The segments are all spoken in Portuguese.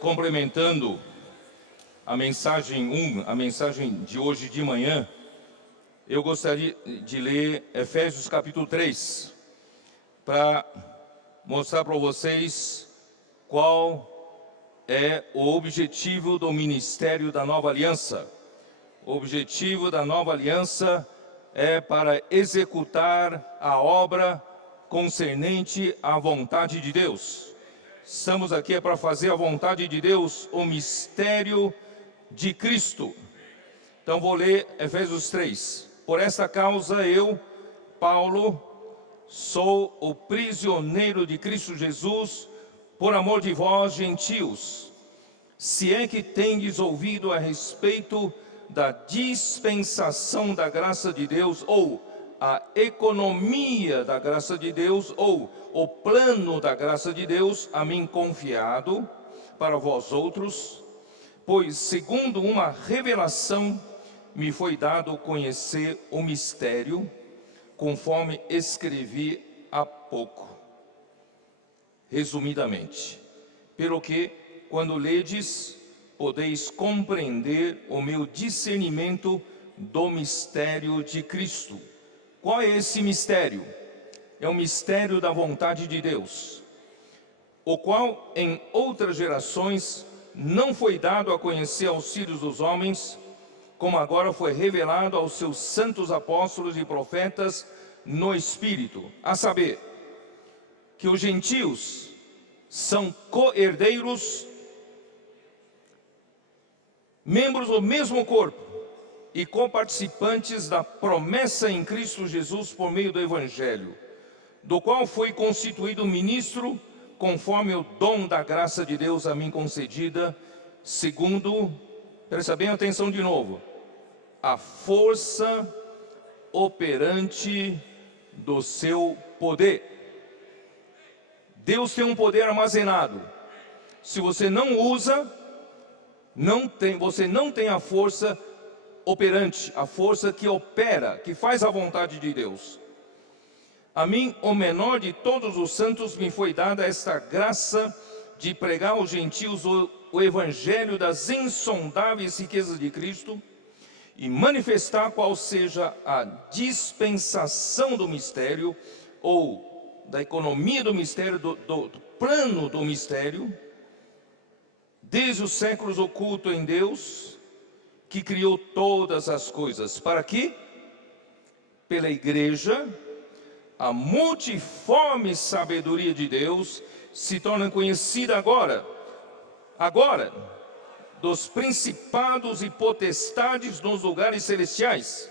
complementando a mensagem a mensagem de hoje de manhã, eu gostaria de ler Efésios capítulo 3, para mostrar para vocês qual é o objetivo do ministério da Nova Aliança. O objetivo da Nova Aliança é para executar a obra concernente à vontade de Deus. Estamos aqui para fazer a vontade de Deus, o mistério de Cristo. Então vou ler Efésios 3. Por esta causa eu, Paulo, sou o prisioneiro de Cristo Jesus, por amor de vós, gentios, se é que tendes ouvido a respeito da dispensação da graça de Deus, ou a economia da graça de Deus, ou o plano da graça de Deus, a mim confiado para vós outros, pois segundo uma revelação me foi dado conhecer o mistério, conforme escrevi há pouco, resumidamente, pelo que, quando ledes, podeis compreender o meu discernimento do mistério de Cristo. Qual é esse mistério? É o mistério da vontade de Deus, o qual em outras gerações não foi dado a conhecer aos filhos dos homens, como agora foi revelado aos seus santos apóstolos e profetas no Espírito, a saber, que os gentios são co-herdeiros, membros do mesmo corpo e coparticipantes da promessa em Cristo Jesus por meio do Evangelho, do qual foi constituído ministro conforme o dom da graça de Deus a mim concedida, segundo, presta bem atenção de novo, a força operante do seu poder. Deus tem um poder armazenado. Se você não usa, você não tem a força operante, a força que opera, que faz a vontade de Deus. A mim, o menor de todos os santos, me foi dada esta graça de pregar aos gentios o evangelho das insondáveis riquezas de Cristo e manifestar qual seja a dispensação do mistério, ou da economia do mistério, do plano do mistério, desde os séculos oculto em Deus, que criou todas as coisas, para que, pela igreja, a multiforme sabedoria de Deus se torne conhecida agora, dos principados e potestades nos lugares celestiais,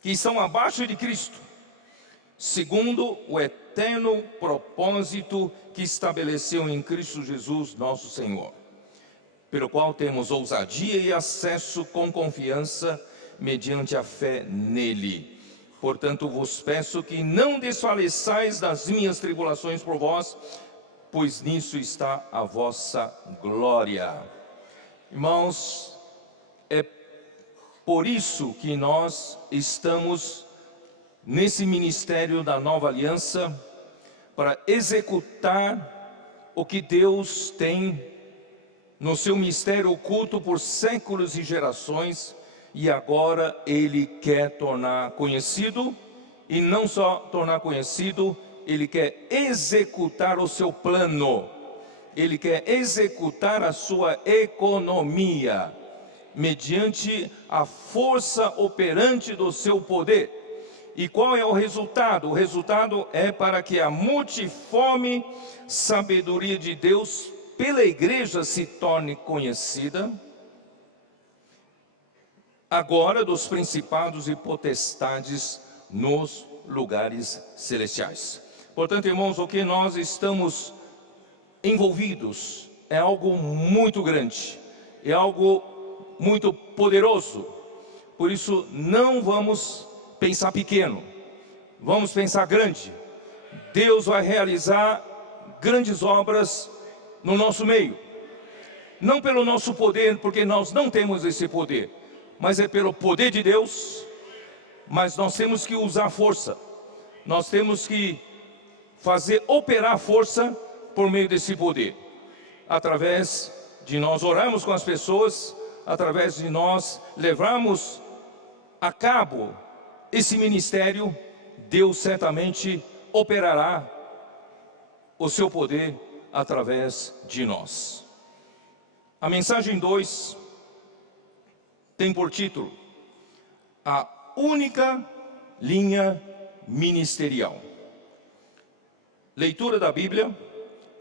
que estão abaixo de Cristo, segundo o eterno propósito que estabeleceu em Cristo Jesus, nosso Senhor, pelo qual temos ousadia e acesso com confiança, mediante a fé nele. Portanto, vos peço que não desfaleçais das minhas tribulações por vós, pois nisso está a vossa glória. Irmãos, é por isso que nós estamos nesse ministério da Nova Aliança, para executar o que Deus tem no seu mistério oculto por séculos e gerações, e agora Ele quer tornar conhecido, e não só tornar conhecido, Ele quer executar o seu plano, Ele quer executar a sua economia, mediante a força operante do seu poder. E qual é o resultado? O resultado é para que a multiforme sabedoria de Deus pela igreja se torne conhecida, agora dos principados e potestades nos lugares celestiais. Portanto, irmãos, o que nós estamos envolvidos é algo muito grande, é algo muito poderoso. Por isso, não vamos pensar pequeno, vamos pensar grande. Deus vai realizar grandes obras no nosso meio, não pelo nosso poder, porque nós não temos esse poder, mas é pelo poder de Deus. Mas nós temos que usar força, nós temos que fazer operar força por meio desse poder. através de nós orarmos com as pessoas, através de nós levarmos a cabo esse ministério, Deus certamente operará o seu poder através de nós. A mensagem 2 tem por título: a única linha ministerial. Leitura da Bíblia,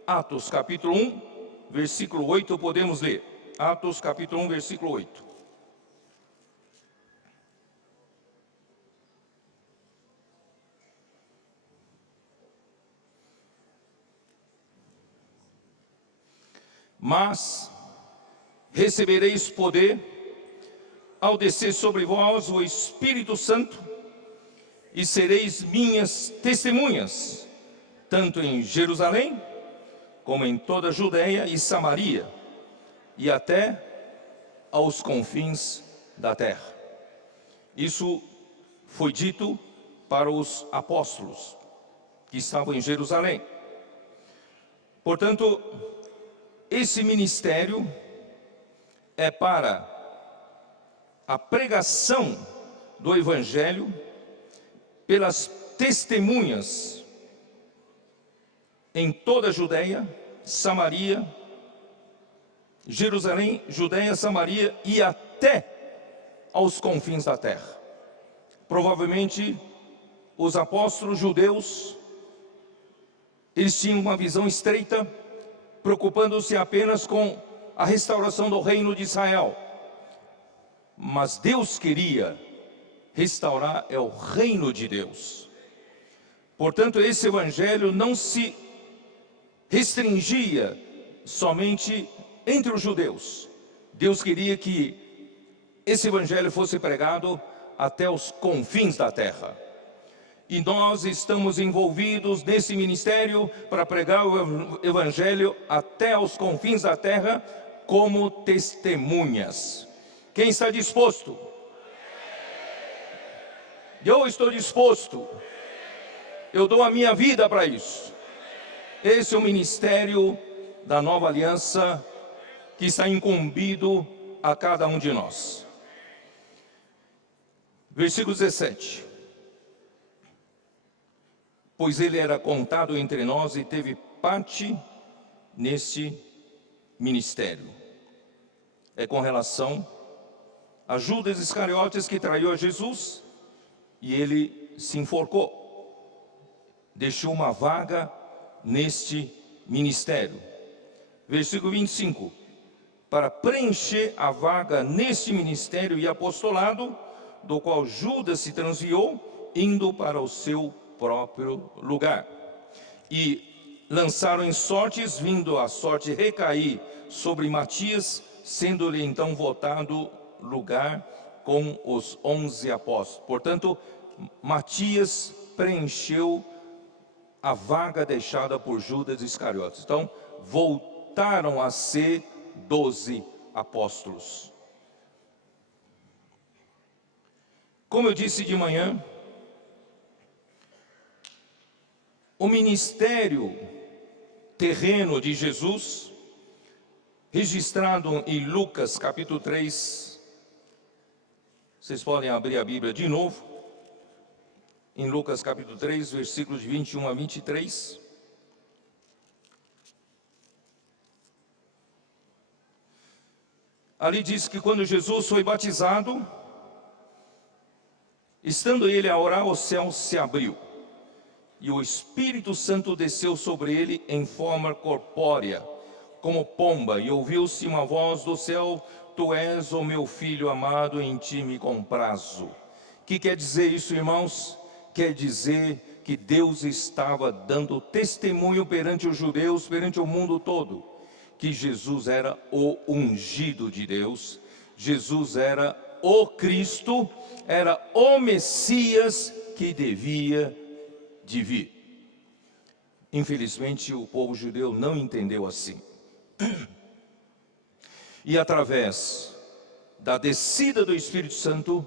Atos capítulo 1, versículo 8, podemos ler. Atos capítulo 1, versículo 8. Mas recebereis poder ao descer sobre vós o Espírito Santo, e sereis minhas testemunhas, tanto em Jerusalém, como em toda a Judeia e Samaria, e até aos confins da terra. Isso foi dito para os apóstolos que estavam em Jerusalém. Portanto, esse ministério é para a pregação do Evangelho pelas testemunhas em toda a Judeia, Samaria, Jerusalém, Judeia, Samaria e até aos confins da terra. Provavelmente os apóstolos judeus, eles tinham uma visão estreita, preocupando-se apenas com a restauração do reino de Israel. Mas Deus queria restaurar o reino de Deus. Portanto, esse evangelho não se restringia somente entre os judeus. Deus queria que esse evangelho fosse pregado até os confins da terra. E nós estamos envolvidos nesse ministério para pregar o evangelho até os confins da terra como testemunhas. Quem está disposto? Eu estou disposto. Eu dou a minha vida para isso. Esse é o ministério da nova aliança que está incumbido a cada um de nós. Versículo 17. Pois ele era contado entre nós e teve parte nesse ministério. É com relação a Judas Iscariotes, que traiu a Jesus e ele se enforcou. Deixou uma vaga neste ministério. Versículo 25. Para preencher a vaga neste ministério e apostolado, do qual Judas se transviou, indo para o seu próprio lugar. E lançaram em sortes, vindo a sorte recair sobre Matias, sendo-lhe então votado lugar com os 11 apóstolos. Portanto, Matias preencheu a vaga deixada por Judas Iscariotes. Então, voltaram a ser 12 apóstolos. Como eu disse de manhã, o ministério terreno de Jesus, registrado em Lucas capítulo 3, vocês podem abrir a Bíblia de novo, em Lucas capítulo 3, versículos de 21 a 23. Ali diz que quando Jesus foi batizado, estando ele a orar, o céu se abriu, e o Espírito Santo desceu sobre ele em forma corpórea, como pomba, e ouviu-se uma voz do céu: Tu és o meu filho amado, em ti me comprazo. O que quer dizer isso, irmãos? Quer dizer que Deus estava dando testemunho perante os judeus, perante o mundo todo, que Jesus era o ungido de Deus, Jesus era o Cristo, era o Messias que devia de vir. Infelizmente, o povo judeu não entendeu assim. E através da descida do Espírito Santo,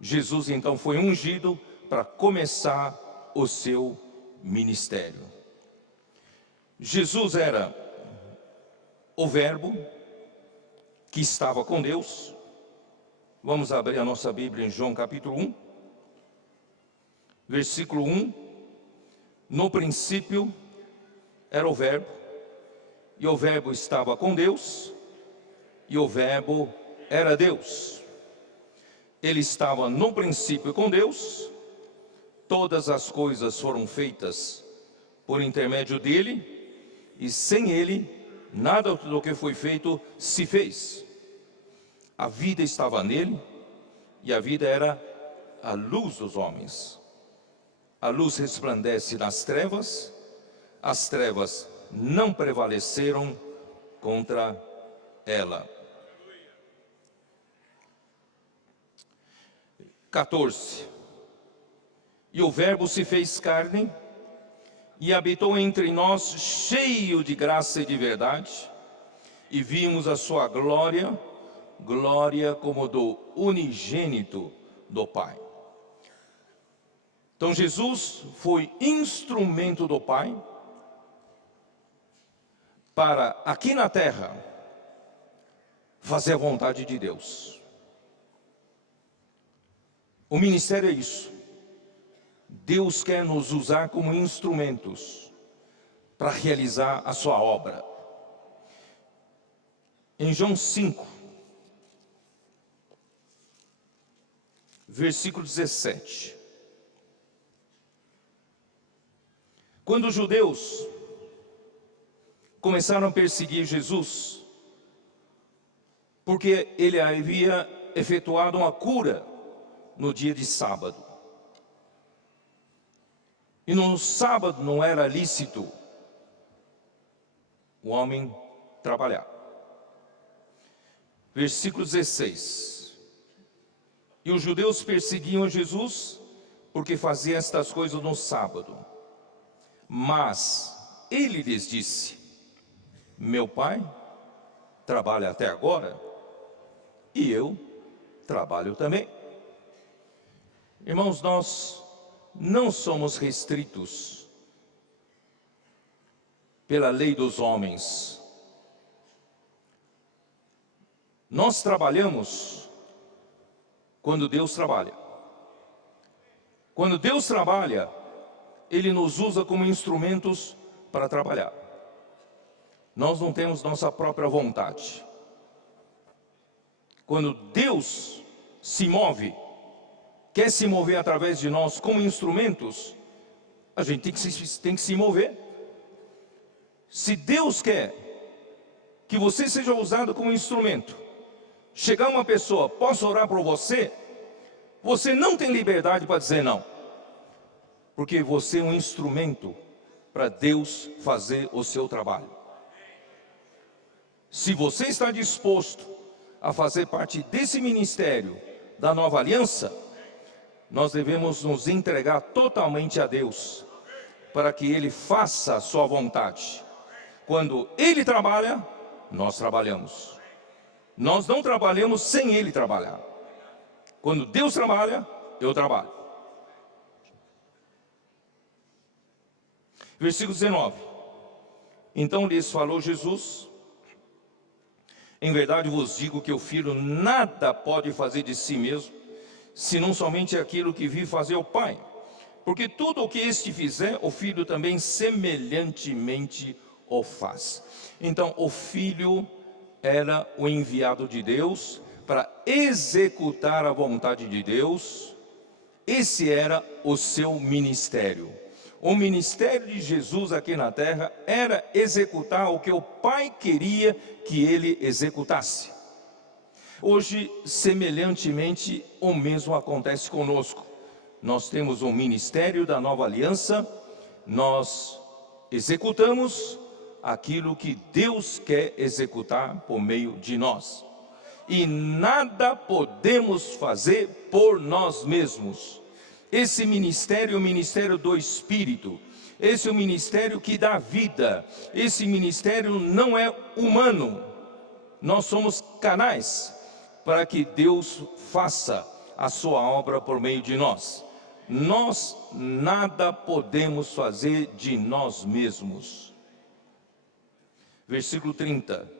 Jesus então foi ungido para começar o seu ministério. Jesus era o Verbo que estava com Deus. Vamos abrir a nossa Bíblia em João capítulo 1, versículo 1. No princípio era o Verbo, e o Verbo estava com Deus, e o Verbo era Deus. Ele estava no princípio com Deus. Todas as coisas foram feitas por intermédio dele, e sem ele, nada do que foi feito se fez. A vida estava nele, e a vida era a luz dos homens. A luz resplandece nas trevas, as trevas não prevaleceram contra ela. 14. E o Verbo se fez carne e habitou entre nós, cheio de graça e de verdade, e vimos a sua glória, glória como do unigênito do Pai. Então Jesus foi instrumento do Pai para, aqui na terra, fazer a vontade de Deus. O ministério é isso. Deus quer nos usar como instrumentos para realizar a sua obra. Em João 5, versículo 17. Quando os judeus começaram a perseguir Jesus, porque ele havia efetuado uma cura no dia de sábado. E no sábado não era lícito o homem trabalhar. Versículo 16. E os judeus perseguiam Jesus porque fazia estas coisas no sábado. Mas ele lhes disse: meu Pai trabalha até agora, e eu trabalho também. Irmãos, nós não somos restritos pela lei dos homens. Nós trabalhamos quando Deus trabalha. Quando Deus trabalha, Ele nos usa como instrumentos para trabalhar. Nós não temos nossa própria vontade. Quando Deus se move, quer se mover através de nós como instrumentos, a gente tem que se mover. Se Deus quer que você seja usado como instrumento, chegar uma pessoa, posso orar por você? Você não tem liberdade para dizer não, porque você é um instrumento para Deus fazer o seu trabalho. Se você está disposto a fazer parte desse ministério da Nova Aliança, nós devemos nos entregar totalmente a Deus, para que Ele faça a sua vontade. Quando Ele trabalha, nós trabalhamos. Nós não trabalhamos sem Ele trabalhar. Quando Deus trabalha, eu trabalho. Versículo 19. Então lhes falou Jesus: em verdade vos digo que o Filho nada pode fazer de si mesmo, senão somente aquilo que vi fazer o Pai. Porque tudo o que este fizer, o Filho também semelhantemente o faz. Então o Filho era o enviado de Deus para executar a vontade de Deus. Esse era o seu ministério. O ministério de Jesus aqui na terra era executar o que o Pai queria que ele executasse. Hoje, semelhantemente, o mesmo acontece conosco. Nós temos um ministério da Nova Aliança, nós executamos aquilo que Deus quer executar por meio de nós. E nada podemos fazer por nós mesmos. Esse ministério é o ministério do Espírito. Esse é o ministério que dá vida. Esse ministério não é humano. Nós somos canais para que Deus faça a sua obra por meio de nós. Nós nada podemos fazer de nós mesmos. Versículo 30.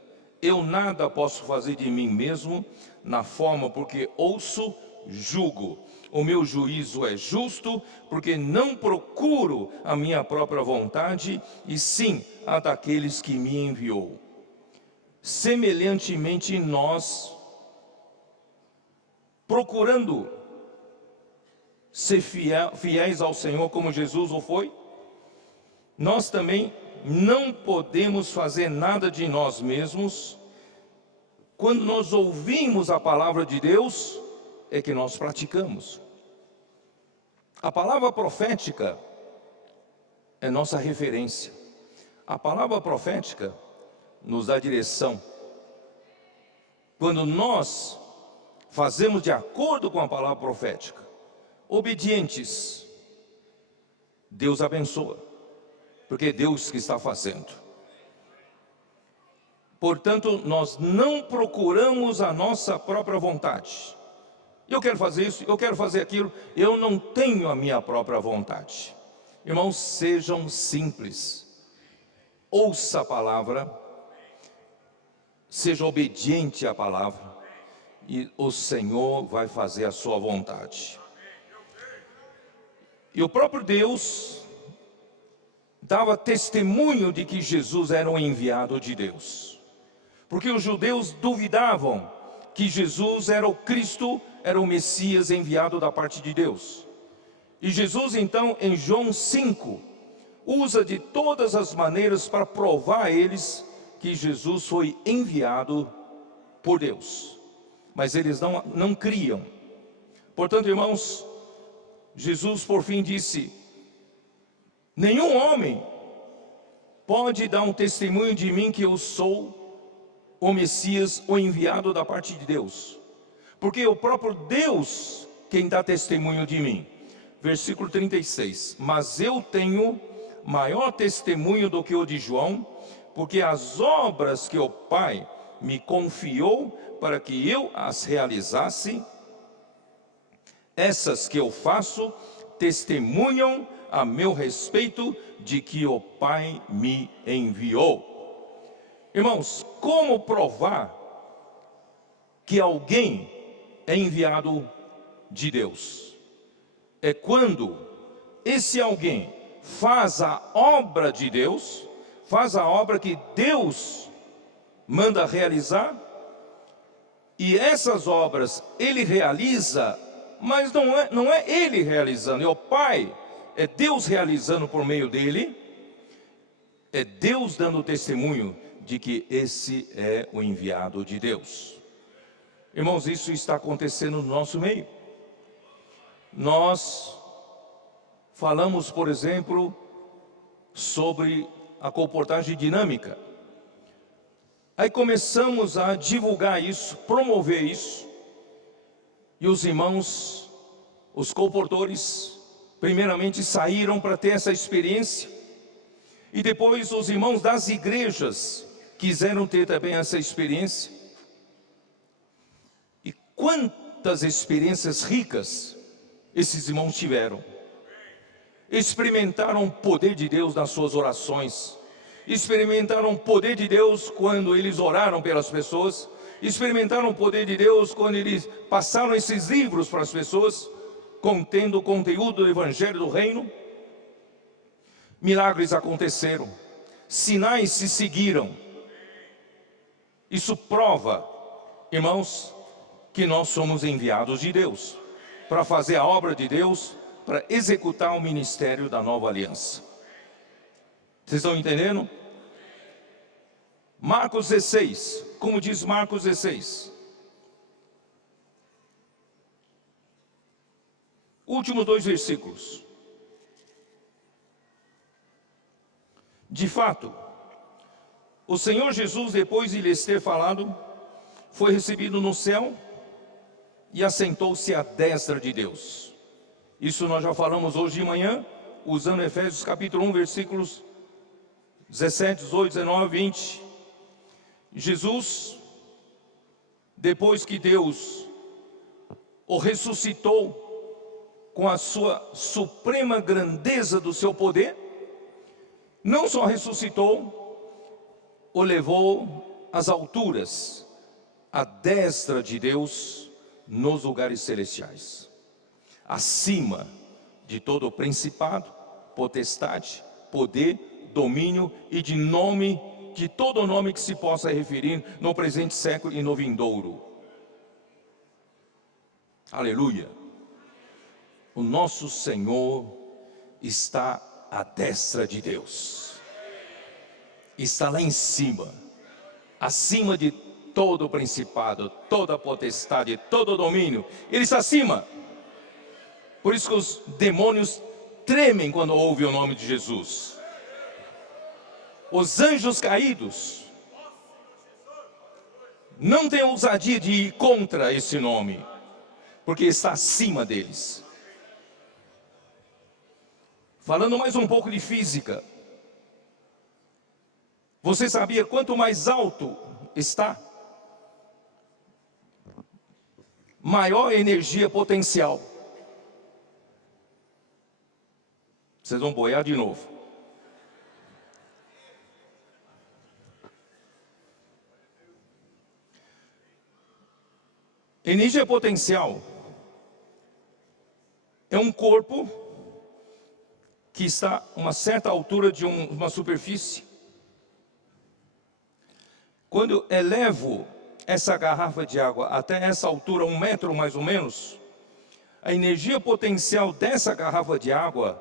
eu nada posso fazer de mim mesmo na forma, porque ouço, julgo. O meu juízo é justo, porque não procuro a minha própria vontade, e sim a daqueles que me enviou. Semelhantemente nós, procurando ser fiéis ao Senhor como Jesus o foi, nós também não podemos fazer nada de nós mesmos. Quando nós ouvimos a palavra de Deus, é que nós praticamos. A palavra profética é nossa referência. A palavra profética nos dá direção. Quando nós fazemos de acordo com a palavra profética, obedientes, Deus abençoa, porque é Deus que está fazendo. Portanto, nós não procuramos a nossa própria vontade. Eu quero fazer isso, eu quero fazer aquilo, eu não tenho a minha própria vontade. Irmãos, sejam simples. Ouça a palavra, seja obediente à palavra, e o Senhor vai fazer a sua vontade. E o próprio Deus dava testemunho de que Jesus era um enviado de Deus. Porque os judeus duvidavam que Jesus era o Cristo, era o Messias enviado da parte de Deus. E Jesus então, em João 5, usa de todas as maneiras para provar a eles que Jesus foi enviado por Deus. Mas eles não criam. Portanto, irmãos, Jesus por fim disse: nenhum homem pode dar um testemunho de mim que eu sou o Messias, o enviado da parte de Deus, porque é o próprio Deus quem dá testemunho de mim. Versículo 36, mas eu tenho maior testemunho do que o de João, porque as obras que o Pai me confiou para que eu as realizasse, essas que eu faço, testemunham a meu respeito de que o Pai me enviou. Irmãos, como provar que alguém é enviado de Deus? É quando esse alguém faz a obra de Deus, faz a obra que Deus manda realizar, e essas obras ele realiza, mas não é ele realizando, é o Pai, é Deus realizando por meio dele, é Deus dando testemunho de que esse é o enviado de Deus. Irmãos, isso está acontecendo no nosso meio. Nós falamos, por exemplo, sobre a comportagem dinâmica. Aí começamos a divulgar isso, promover isso. E os irmãos, os comportores, primeiramente saíram para ter essa experiência. E depois os irmãos das igrejas quiseram ter também essa experiência. E quantas experiências ricas esses irmãos tiveram. Experimentaram o poder de Deus nas suas orações. Experimentaram o poder de Deus quando eles oraram pelas pessoas. Experimentaram o poder de Deus quando eles passaram esses livros para as pessoas, contendo o conteúdo do Evangelho do Reino. Milagres aconteceram, sinais se seguiram. Isso prova, irmãos, que nós somos enviados de Deus para fazer a obra de Deus, para executar o ministério da nova aliança. Vocês estão entendendo? Marcos 16, como diz Marcos 16. Últimos 2 versículos. De fato, o Senhor Jesus, depois de lhes ter falado, foi recebido no céu e assentou-se à destra de Deus. Isso nós já falamos hoje de manhã, usando Efésios capítulo 1, versículos 17, 18, 19, 20. Jesus, depois que Deus o ressuscitou com a sua suprema grandeza do seu poder, não só ressuscitou, o levou as alturas, à destra de Deus, nos lugares celestiais, acima de todo principado, potestade, poder, domínio e de todo nome que se possa referir no presente século e no vindouro. Aleluia! O nosso Senhor está à destra de Deus. Está lá em cima, acima de todo principado, toda potestade, todo domínio. Ele está acima. Por isso que os demônios tremem quando ouvem o nome de Jesus. Os anjos caídos não têm ousadia de ir contra esse nome, porque está acima deles. Falando mais um pouco de física, você sabia quanto mais alto está, maior energia potencial? Vocês vão boiar de novo. Energia potencial é um corpo que está a uma certa altura de uma superfície. Quando eu elevo essa garrafa de água até essa altura, 1 metro mais ou menos, a energia potencial dessa garrafa de água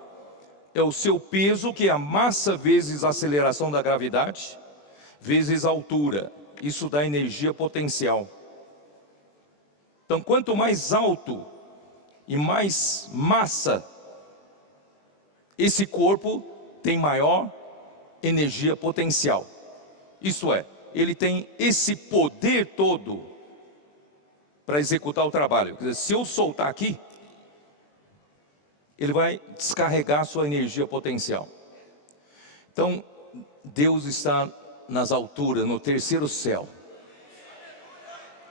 é o seu peso, que é a massa vezes a aceleração da gravidade, vezes a altura. Isso dá energia potencial. Então, quanto mais alto e mais massa, esse corpo tem maior energia potencial. Isto é, ele tem esse poder todo para executar o trabalho. Quer dizer, se eu soltar aqui, ele vai descarregar sua energia potencial. Então, Deus está nas alturas, no terceiro céu.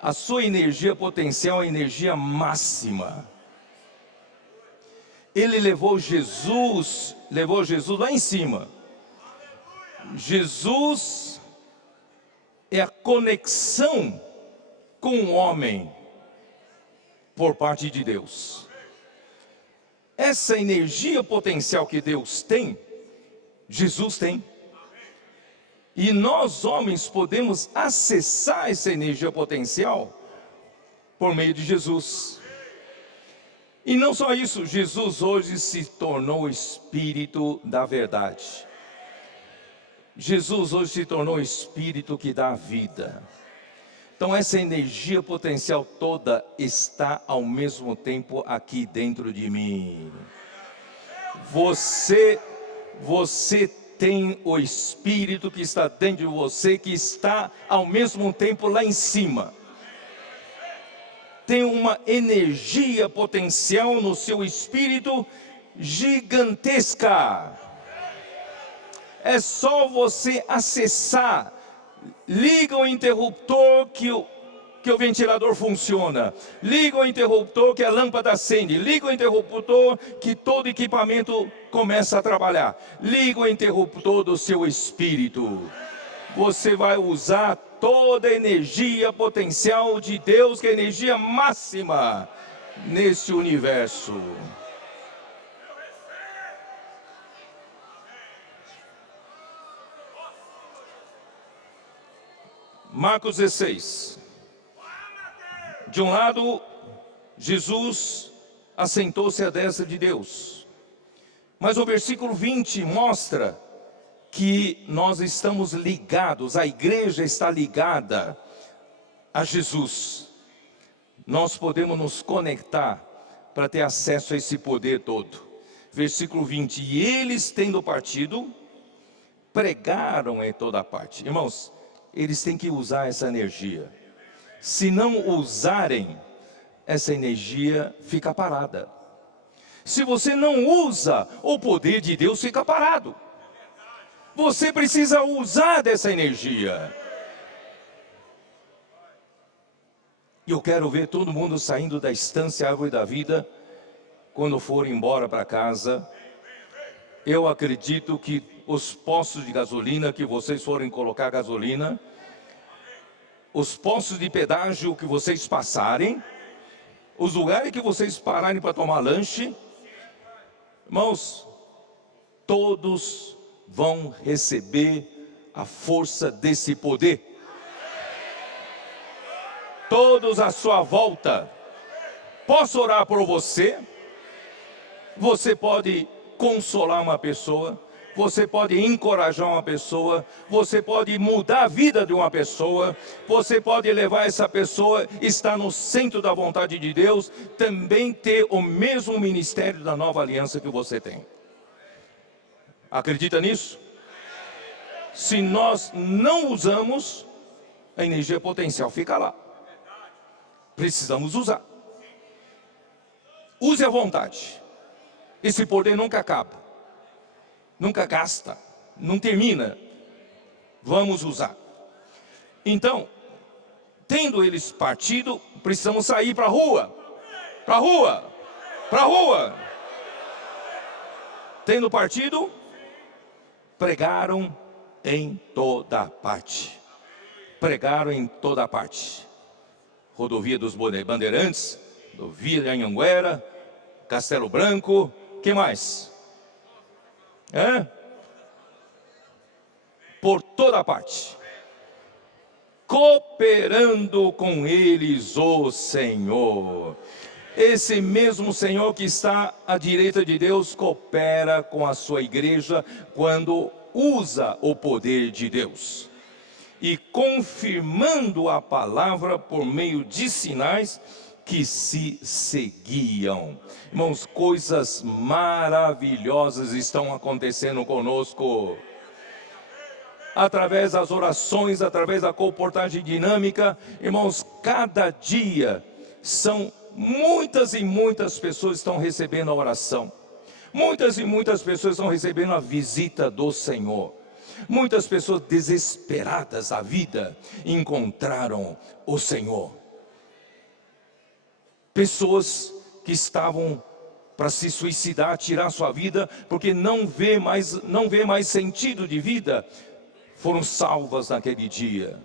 A sua energia potencial é a energia máxima. Ele levou Jesus lá em cima. Jesus é a conexão com o homem por parte de Deus. Essa energia potencial que Deus tem, Jesus tem. E nós, homens, podemos acessar essa energia potencial por meio de Jesus. E não só isso, Jesus hoje se tornou o Espírito da verdade. Jesus hoje se tornou o Espírito que dá vida. Então essa energia potencial toda está ao mesmo tempo aqui dentro de mim. Você tem o Espírito que está dentro de você, que está ao mesmo tempo lá em cima. Tem uma energia potencial no seu espírito gigantesca. É só você acessar. Liga o interruptor que o ventilador funciona. Liga o interruptor que a lâmpada acende. Liga o interruptor que todo equipamento começa a trabalhar. Liga o interruptor do seu espírito. Você vai usar toda a energia potencial de Deus, que é a energia máxima nesse universo. Marcos 16. De um lado, Jesus assentou-se à destra de Deus. Mas o versículo 20 mostra que nós estamos ligados, a igreja está ligada a Jesus. Nós podemos nos conectar para ter acesso a esse poder todo. Versículo 20, e eles tendo partido, pregaram em toda parte. Irmãos, eles têm que usar essa energia. Se não usarem, essa energia fica parada. Se você não usa, o poder de Deus fica parado. Você precisa usar dessa energia. E eu quero ver todo mundo saindo da estância Árvore da Vida, quando for embora para casa. Eu acredito que os postos de gasolina que vocês forem colocar gasolina, os postos de pedágio que vocês passarem, os lugares que vocês pararem para tomar lanche, irmãos, todos vão receber a força desse poder. Todos à sua volta. Posso orar por você? Você pode consolar uma pessoa, você pode encorajar uma pessoa, você pode mudar a vida de uma pessoa, você pode levar essa pessoa, estar no centro da vontade de Deus, também ter o mesmo ministério da nova aliança que você tem. Acredita nisso? Se nós não usamos, a energia potencial fica lá. Precisamos usar. Use à vontade. Esse poder nunca acaba, nunca gasta, não termina. Vamos usar. Então, tendo eles partido, precisamos sair para a rua. Para a rua. Para a rua. Tendo partido, pregaram em toda parte. Pregaram em toda parte. Rodovia dos Bandeirantes, rodovia de Anhanguera, Castelo Branco, que mais? Por toda parte. Cooperando com eles o Senhor. Esse mesmo Senhor que está à direita de Deus coopera com a sua igreja quando usa o poder de Deus. E confirmando a palavra por meio de sinais que se seguiam. Irmãos, coisas maravilhosas estão acontecendo conosco. Através das orações, através da comportagem dinâmica, irmãos, cada dia são muitas e muitas pessoas estão recebendo a oração. Muitas e muitas pessoas estão recebendo a visita do Senhor. Muitas pessoas desesperadas da vida encontraram o Senhor. Pessoas que estavam para se suicidar, tirar sua vida, porque não vê mais sentido de vida, foram salvas naquele dia.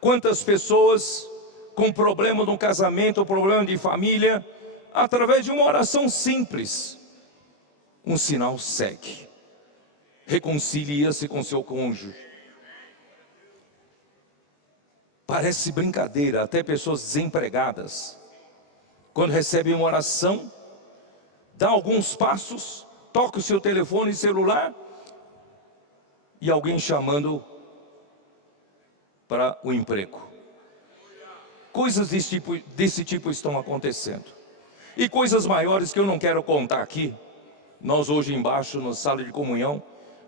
Quantas pessoas com problema no casamento, problema de família, através de uma oração simples, um sinal segue. Reconcilia-se com seu cônjuge. Parece brincadeira, até pessoas desempregadas, quando recebem uma oração, dá alguns passos, toca o seu telefone celular, e alguém chamando para o emprego. Coisas desse tipo estão acontecendo. E coisas maiores que eu não quero contar aqui. Nós hoje embaixo, na sala de comunhão,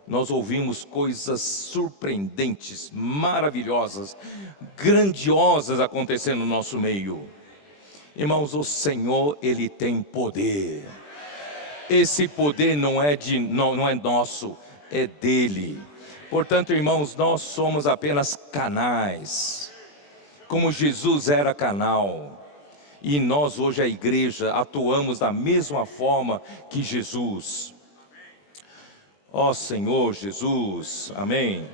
nós ouvimos coisas surpreendentes, maravilhosas, grandiosas acontecendo no nosso meio. Irmãos, o Senhor, Ele tem poder. Esse poder não é nosso, é dEle. Portanto, irmãos, nós somos apenas canais, como Jesus era canal. E nós hoje, a igreja, atuamos da mesma forma que Jesus. Ó Senhor Jesus, amém.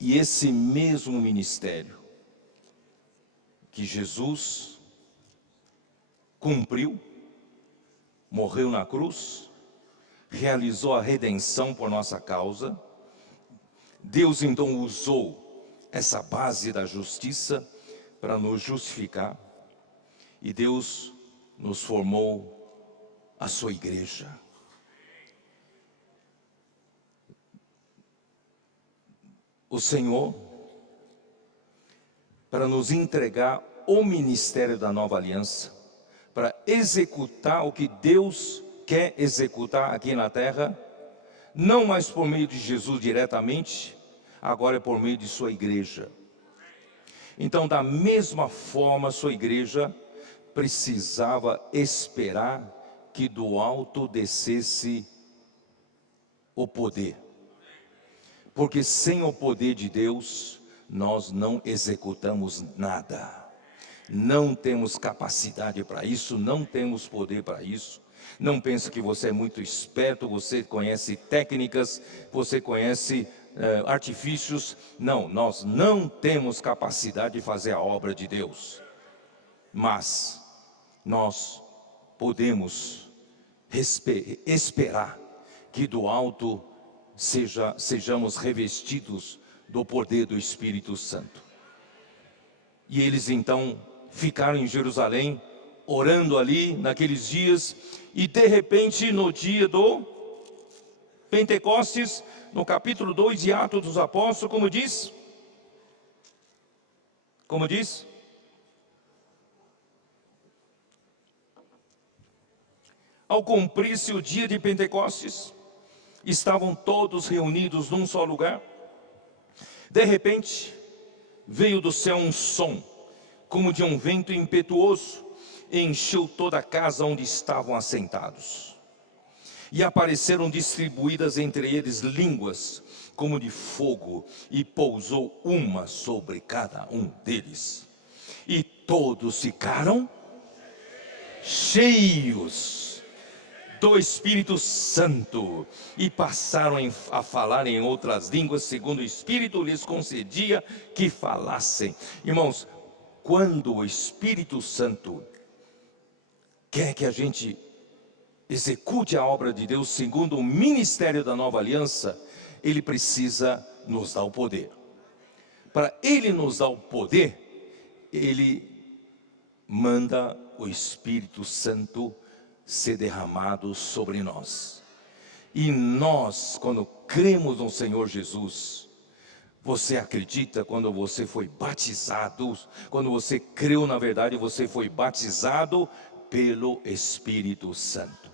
E esse mesmo ministério que Jesus cumpriu, morreu na cruz, realizou a redenção por nossa causa, Deus então usou essa base da justiça para nos justificar, e Deus nos formou a sua igreja. O Senhor, para nos entregar o ministério da nova aliança, para executar o que Deus quer executar aqui na terra, não mais por meio de Jesus diretamente, agora é por meio de sua igreja. Então, da mesma forma, sua igreja precisava esperar que do alto descesse o poder. Porque sem o poder de Deus, nós não executamos nada. Não temos capacidade para isso, não temos poder para isso. Não pense que você é muito esperto, você conhece técnicas, você conhece artifícios. Não, nós não temos capacidade de fazer a obra de Deus. Mas nós podemos esperar que do alto sejamos revestidos do poder do Espírito Santo. E eles então ficaram em Jerusalém, orando ali naqueles dias, e de repente no dia do Pentecostes, no capítulo 2 de Atos dos Apóstolos, como diz? Como diz? Ao cumprir-se o dia de Pentecostes, estavam todos reunidos num só lugar. De repente, veio do céu um som, como de um vento impetuoso, e encheu toda a casa onde estavam assentados. E apareceram distribuídas entre eles línguas, como de fogo, e pousou uma sobre cada um deles. E todos ficaram cheios do Espírito Santo, e passaram a falar em outras línguas, segundo o Espírito lhes concedia que falassem. Irmãos, quando o Espírito Santo quer que a gente execute a obra de Deus segundo o ministério da nova aliança, Ele precisa nos dar o poder. Para Ele nos dar o poder, Ele manda o Espírito Santo ser derramado sobre nós. E nós, quando cremos no Senhor Jesus, você acredita quando você foi batizado, quando você creu na verdade, você foi batizado pelo Espírito Santo.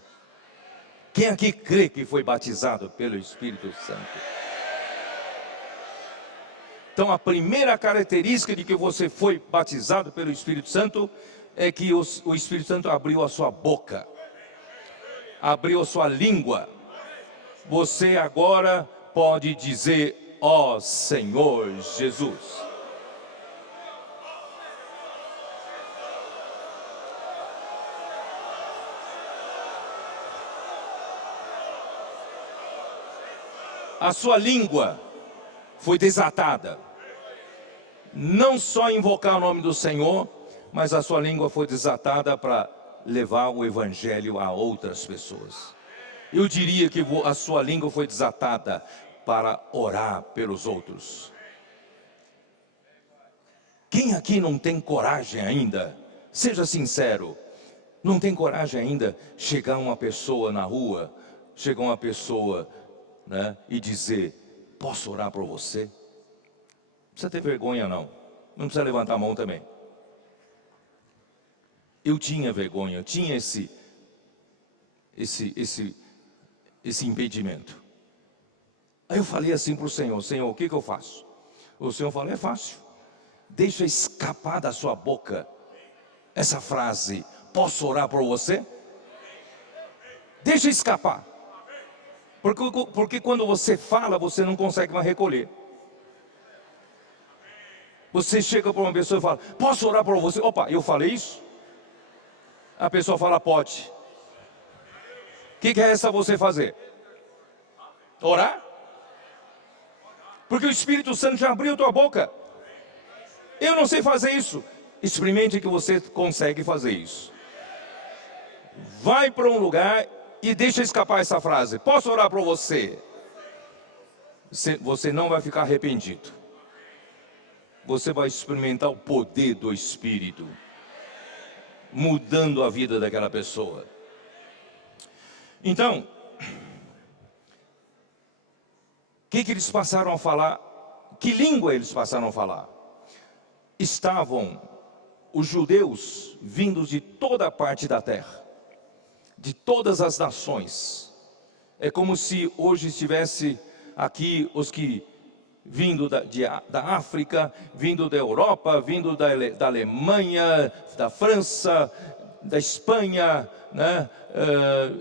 Quem aqui crê que foi batizado pelo Espírito Santo? Então a primeira característica de que você foi batizado pelo Espírito Santo é que o Espírito Santo abriu a sua boca, abriu a sua língua. Você agora pode dizer: ó Senhor Jesus. A sua língua foi desatada. Não só invocar o nome do Senhor, mas a sua língua foi desatada para levar o Evangelho a outras pessoas. Eu diria que a sua língua foi desatada para orar pelos outros. Quem aqui não tem coragem ainda? Seja sincero. Não tem coragem ainda chegar uma pessoa na rua, chegar uma pessoa, né, e dizer: posso orar por você? Não precisa ter vergonha não. Não precisa levantar a mão também. Eu tinha vergonha, eu tinha esse impedimento. Aí eu falei assim para o Senhor: Senhor, o que eu faço? O Senhor falou: é fácil. Deixa escapar da sua boca essa frase: posso orar por você? Deixa escapar. Porque quando você fala, você não consegue mais recolher. Você chega para uma pessoa e fala: posso orar por você? Opa, eu falei isso? A pessoa fala: pode. O que resta você fazer? Orar? Porque o Espírito Santo já abriu tua boca. Eu não sei fazer isso. Experimente que você consegue fazer isso. Vai para um lugar e deixa escapar essa frase: posso orar por você? Você não vai ficar arrependido. Você vai experimentar o poder do Espírito, mudando a vida daquela pessoa. Então, o que eles passaram a falar? Que língua eles passaram a falar? Estavam os judeus vindos de toda a parte da terra, de todas as nações. É como se hoje estivesse aqui os que vindo da África, vindo da Europa, vindo da Alemanha, da França, da Espanha, né,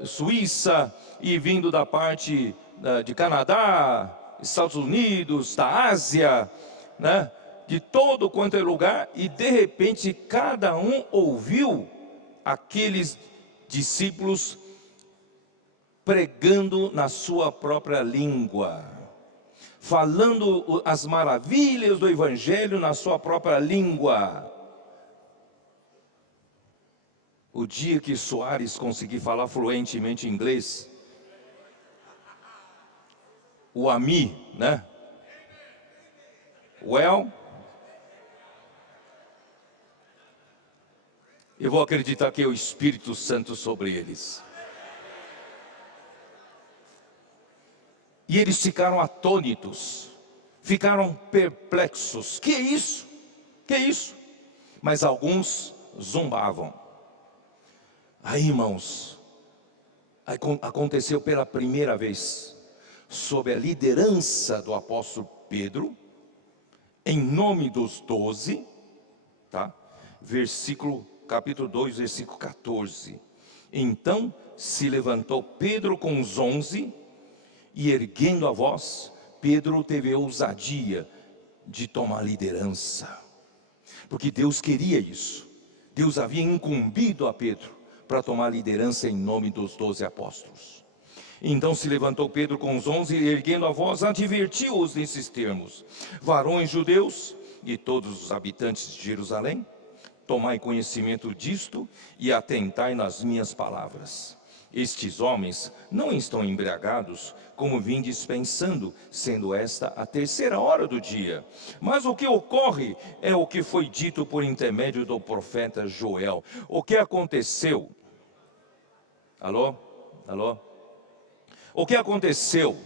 Suíça, e vindo da parte de Canadá, Estados Unidos, da Ásia, né, de todo quanto é lugar. E de repente cada um ouviu aqueles discípulos pregando na sua própria língua, falando as maravilhas do Evangelho na sua própria língua. O dia que Soares conseguir falar fluentemente inglês, o AMI, né? Well, eu vou acreditar que é o Espírito Santo sobre eles. E eles ficaram atônitos, ficaram perplexos. Que é isso? Que é isso? Mas alguns zombavam. Aí, irmãos, aconteceu pela primeira vez, sob a liderança do apóstolo Pedro, em nome dos 12, tá? Capítulo 2, versículo 14. Então se levantou Pedro com os 11, e erguendo a voz, Pedro teve a ousadia de tomar liderança. Porque Deus queria isso. Deus havia incumbido a Pedro para tomar liderança em nome dos 12 apóstolos. Então se levantou Pedro com os 11 e erguendo a voz, advertiu-os nesses termos: varões judeus e todos os habitantes de Jerusalém, tomai conhecimento disto e atentai nas minhas palavras. Estes homens não estão embriagados, como vindes pensando, sendo esta a 3ª hora do dia. Mas o que ocorre é o que foi dito por intermédio do profeta Joel. O que aconteceu? Alô? Alô? O que aconteceu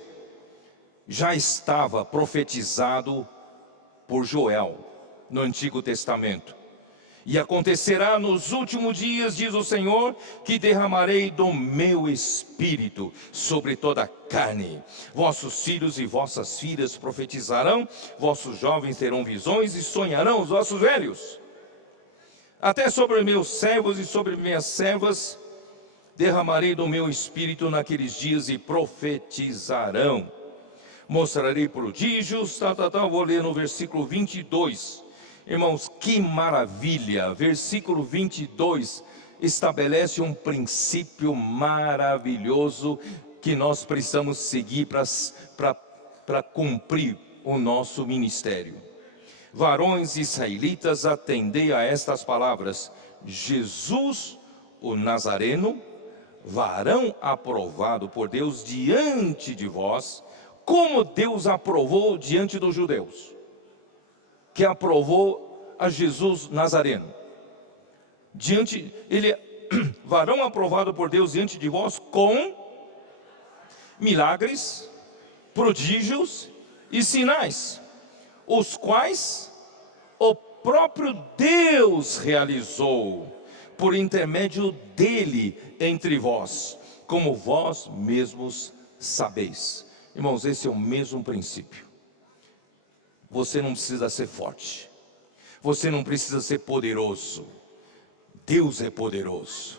já estava profetizado por Joel no Antigo Testamento. E acontecerá nos últimos dias, diz o Senhor, que derramarei do meu Espírito sobre toda a carne. Vossos filhos e vossas filhas profetizarão, vossos jovens terão visões e sonharão os vossos velhos. Até sobre meus servos e sobre minhas servas derramarei do meu Espírito naqueles dias e profetizarão. Mostrarei prodígios, vou ler no versículo 22. Irmãos, que maravilha! Versículo 22 estabelece um princípio maravilhoso que nós precisamos seguir para cumprir o nosso ministério. Varões israelitas, atendei a estas palavras: Jesus, o Nazareno, varão aprovado por Deus diante de vós, como Deus aprovou diante dos judeus, que aprovou a Jesus Nazareno. Ele varão aprovado por Deus diante de vós com milagres, prodígios e sinais, os quais o próprio Deus realizou por intermédio dele entre vós, como vós mesmos sabeis. Irmãos, esse é o mesmo princípio. Você não precisa ser forte, você não precisa ser poderoso. Deus é poderoso.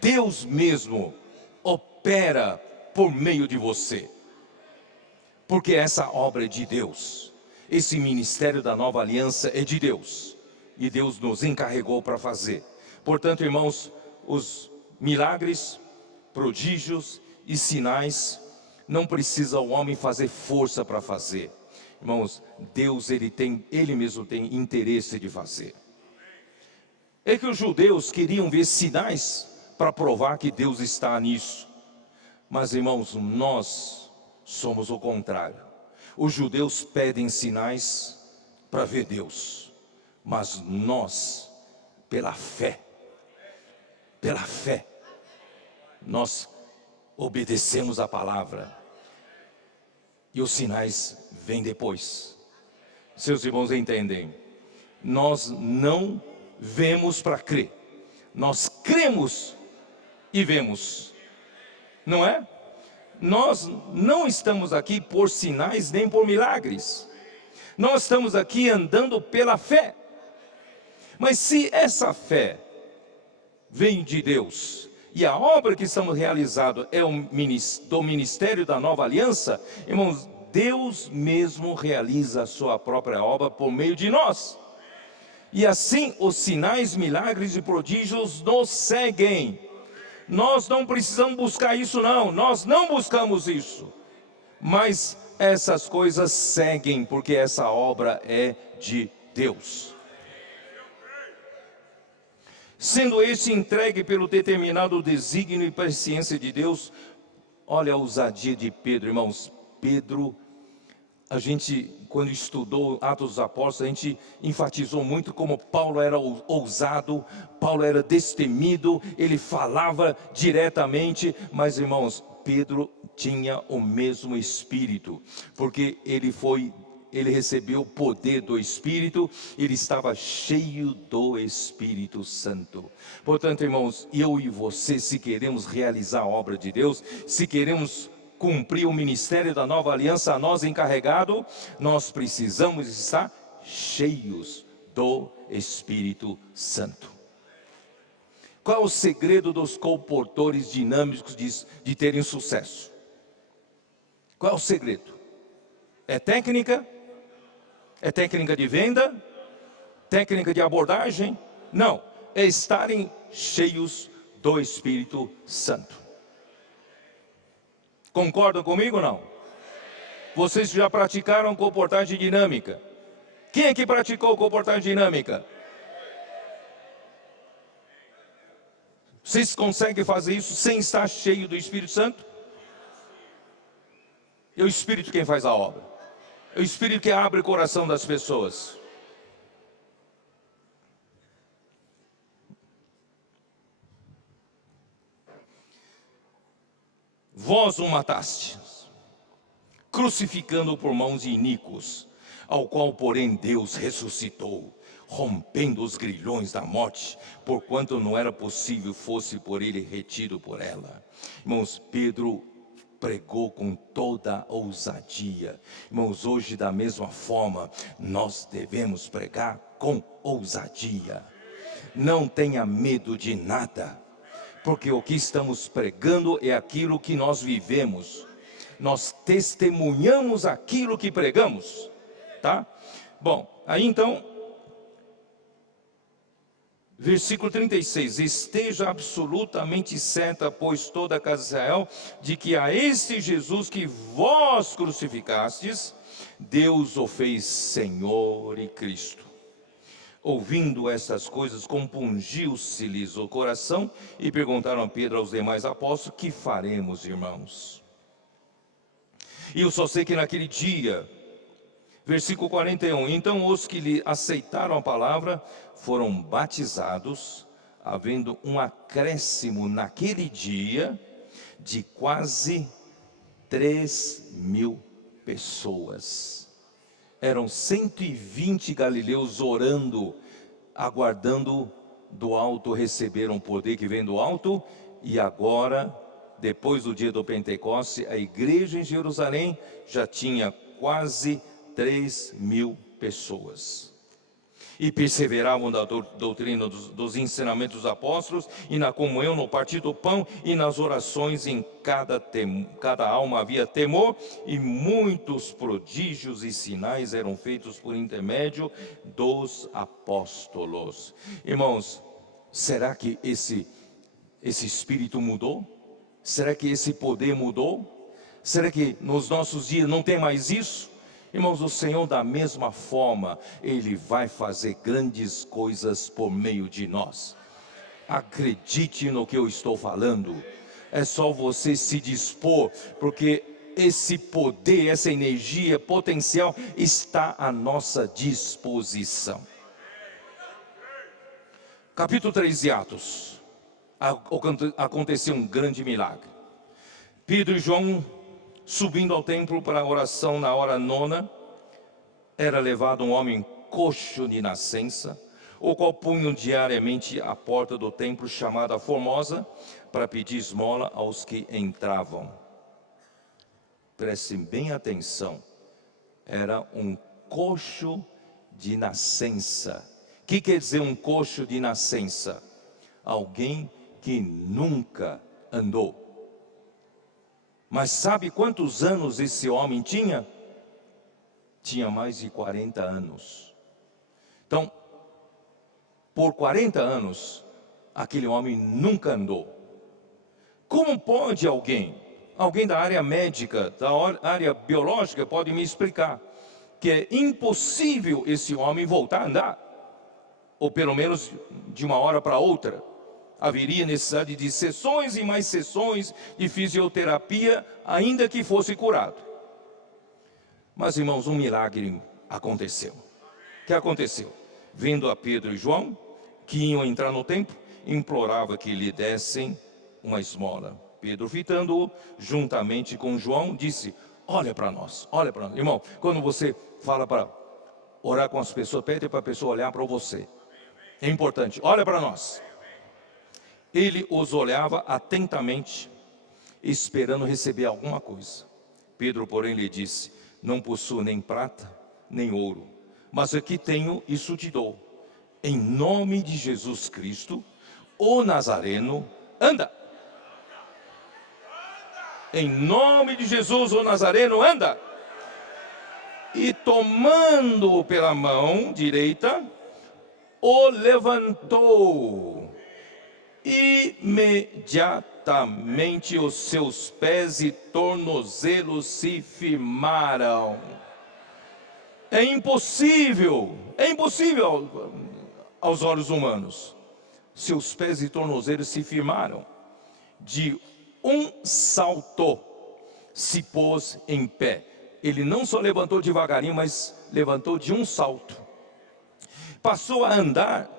Deus mesmo opera por meio de você, porque essa obra é de Deus. Esse ministério da nova aliança é de Deus, e Deus nos encarregou para fazer. Portanto, irmãos, os milagres, prodígios e sinais, não precisa o homem fazer força para fazer. Irmãos, Deus, Ele mesmo tem interesse de fazer. É que os judeus queriam ver sinais para provar que Deus está nisso. Mas, irmãos, nós somos o contrário. Os judeus pedem sinais para ver Deus. Mas nós, pela fé, nós obedecemos a palavra. E os sinais vêm depois. Seus irmãos entendem? Nós não vemos para crer. Nós cremos e vemos. Não é? Nós não estamos aqui por sinais nem por milagres. Nós estamos aqui andando pela fé. Mas se essa fé vem de Deus, e a obra que estamos realizando é do ministério da nova aliança, irmãos, Deus mesmo realiza a sua própria obra por meio de nós. E assim os sinais, milagres e prodígios nos seguem. Nós não precisamos buscar isso, não. Nós não buscamos isso. Mas essas coisas seguem, porque essa obra é de Deus. Sendo este entregue pelo determinado desígnio e presciência de Deus. Olha a ousadia de Pedro, irmãos. Pedro, a gente, quando estudou Atos dos Apóstolos, a gente enfatizou muito como Paulo era ousado, Paulo era destemido, ele falava diretamente, mas irmãos, Pedro tinha o mesmo Espírito, porque ele recebeu o poder do Espírito, ele estava cheio do Espírito Santo. Portanto, irmãos, eu e você, se queremos realizar a obra de Deus, se queremos cumprir o ministério da nova aliança a nós encarregado, nós precisamos estar cheios do Espírito Santo. Qual é o segredo dos comportores dinâmicos de terem sucesso? Qual é o segredo? É técnica? É técnica de venda? Técnica de abordagem? Não, é estarem cheios do Espírito Santo. Concordam comigo ou não? Vocês já praticaram comportagem dinâmica? Quem é que praticou comportagem dinâmica? Vocês conseguem fazer isso sem estar cheio do Espírito Santo? É o Espírito quem faz a obra. É o Espírito que abre o coração das pessoas. Vós o matastes, crucificando-o por mãos de iníquos, ao qual, porém, Deus ressuscitou, rompendo os grilhões da morte, porquanto não era possível fosse por ele retido por ela. Irmãos, Pedro pregou com toda a ousadia. Irmãos, hoje da mesma forma, nós devemos pregar com ousadia. Não tenha medo de nada, porque o que estamos pregando é aquilo que nós vivemos. Nós testemunhamos aquilo que pregamos, tá? Bom, aí então, versículo 36, esteja absolutamente certa, pois toda a casa de Israel, de que a este Jesus que vós crucificastes, Deus o fez Senhor e Cristo. Ouvindo estas coisas, compungiu-se-lhes o coração, e perguntaram a Pedro e aos demais apóstolos, que faremos, irmãos? E eu só sei que naquele dia, versículo 41, então os que lhe aceitaram a palavra foram batizados, havendo um acréscimo naquele dia de quase 3.000 pessoas. Eram 120 galileus orando, aguardando do alto, receberam o poder que vem do alto. E agora, depois do dia do Pentecoste, a igreja em Jerusalém já tinha quase 3.000 pessoas. E perseveravam na doutrina dos ensinamentos dos apóstolos, e na comunhão, no partir do pão, e nas orações. Em cada alma havia temor, e muitos prodígios e sinais eram feitos por intermédio dos apóstolos. Irmãos, será que esse espírito mudou? Será que esse poder mudou? Será que nos nossos dias não tem mais isso? Irmãos, o Senhor da mesma forma, Ele vai fazer grandes coisas por meio de nós. Acredite no que eu estou falando. É só você se dispor, porque esse poder, essa energia potencial está à nossa disposição. Capítulo 3 de Atos. Aconteceu um grande milagre. Pedro e João, subindo ao templo para a oração na hora nona, era levado um homem coxo de nascença, o qual punham diariamente à porta do templo chamada Formosa, para pedir esmola aos que entravam. Prestem bem atenção, era um coxo de nascença. O que quer dizer um coxo de nascença? Alguém que nunca andou. Mas sabe quantos anos esse homem tinha? Tinha mais de 40 anos. Então, por 40 anos, aquele homem nunca andou. Como pode alguém da área médica, da área biológica, pode me explicar que é impossível esse homem voltar a andar? Ou pelo menos de uma hora para outra. Haveria necessidade de sessões e mais sessões de fisioterapia, ainda que fosse curado. Mas, irmãos, um milagre aconteceu. O que aconteceu? Vendo a Pedro e João, que iam entrar no templo, implorava que lhe dessem uma esmola. Pedro, fitando-o juntamente com João, disse: olha para nós, olha para nós. Irmão, quando você fala para orar com as pessoas, pede para a pessoa olhar para você. É importante, olha para nós. Ele os olhava atentamente, esperando receber alguma coisa. Pedro, porém, lhe disse: não possuo nem prata, nem ouro, mas aqui tenho, isso te dou. Em nome de Jesus Cristo, o Nazareno, anda. Em nome de Jesus, o Nazareno, anda. E tomando-o pela mão direita, o levantou. Imediatamente os seus pés e tornozelos se firmaram. É impossível aos olhos humanos. Seus pés e tornozelos se firmaram. De um salto se pôs em pé. Ele não só levantou devagarinho, mas levantou de um salto. Passou a andar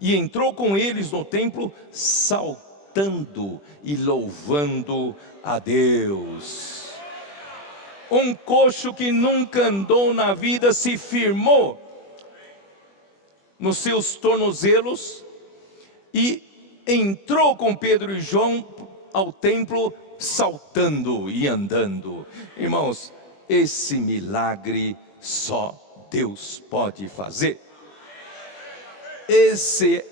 e entrou com eles no templo, saltando e louvando a Deus. Um coxo que nunca andou na vida se firmou nos seus tornozelos e entrou com Pedro e João ao templo, saltando e andando. Irmãos, esse milagre só Deus pode fazer.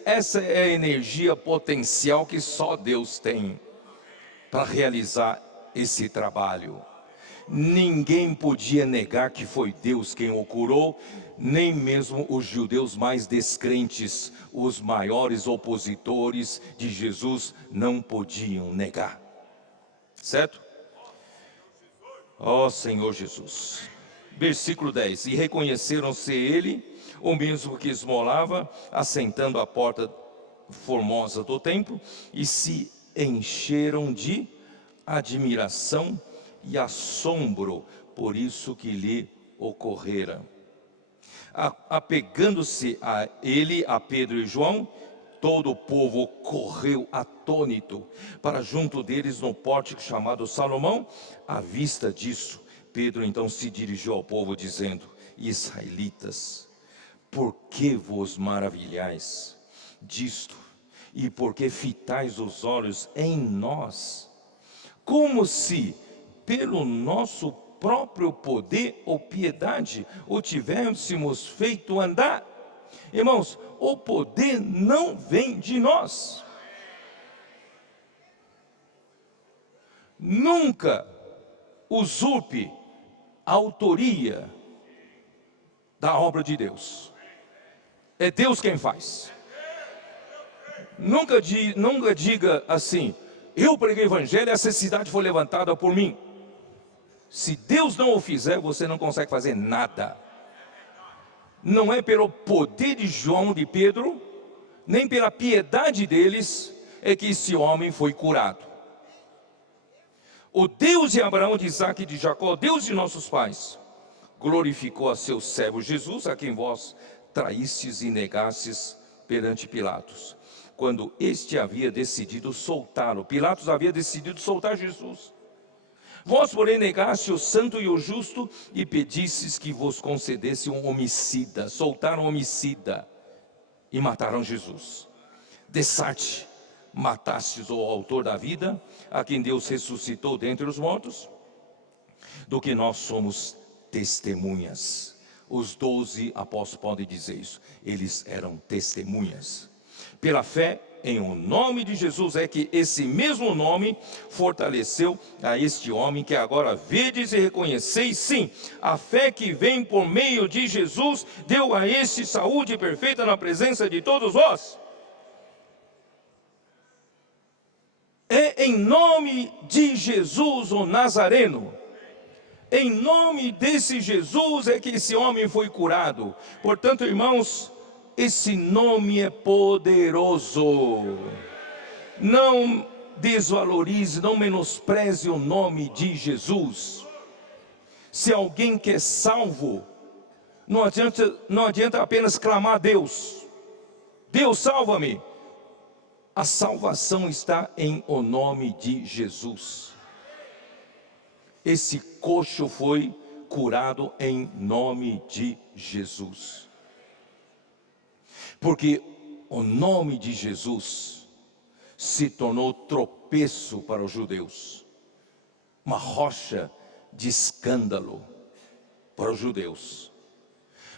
Essa é a energia potencial que só Deus tem para realizar esse trabalho. Ninguém podia negar que foi Deus quem o curou, nem mesmo os judeus mais descrentes, os maiores opositores de Jesus, não podiam negar. Certo? Ó Senhor Jesus. Versículo 10. E reconheceram-se ele, o mesmo que esmolava, assentando à porta formosa do templo, e se encheram de admiração e assombro por isso que lhe ocorrera. Apegando-se a ele, a Pedro e João, todo o povo correu atônito para junto deles no pórtico chamado Salomão. À vista disso, Pedro então se dirigiu ao povo dizendo: israelitas, por que vos maravilhais disto? E por que fitais os olhos em nós? Como se pelo nosso próprio poder ou piedade o tivéssemos feito andar. Irmãos, o poder não vem de nós. Nunca usurpe a autoria da obra de Deus. É Deus quem faz. Nunca diga assim: eu preguei o evangelho e essa cidade foi levantada por mim. Se Deus não o fizer, você não consegue fazer nada. Não é pelo poder de João, de Pedro, nem pela piedade deles, é que esse homem foi curado. O Deus de Abraão, de Isaac e de Jacó, Deus de nossos pais, glorificou a seu servo Jesus, a quem vós traístes e negastes perante Pilatos, quando este havia decidido soltá-lo. Pilatos havia decidido soltar Jesus. Vós, porém, negaste o santo e o justo e pedistes que vos concedesse um homicida. Soltaram um homicida e mataram Jesus. Dessarte, matastes o autor da vida, a quem Deus ressuscitou dentre os mortos, do que nós somos testemunhas. Os 12 apóstolos podem dizer isso. Eles eram testemunhas. Pela fé em o nome de Jesus é que esse mesmo nome fortaleceu a este homem que agora vedes e reconheceis. Sim, a fé que vem por meio de Jesus deu a este saúde perfeita na presença de todos vós. É é em nome de Jesus, o Nazareno. Em nome desse Jesus é que esse homem foi curado. Portanto, irmãos, esse nome é poderoso. Não desvalorize, não menospreze o nome de Jesus. Se alguém quer salvo, não adianta apenas clamar a Deus. Deus, salva-me. A salvação está em o nome de Jesus. Esse coxo foi curado em nome de Jesus. Porque o nome de Jesus se tornou tropeço para os judeus. Uma rocha de escândalo para os judeus.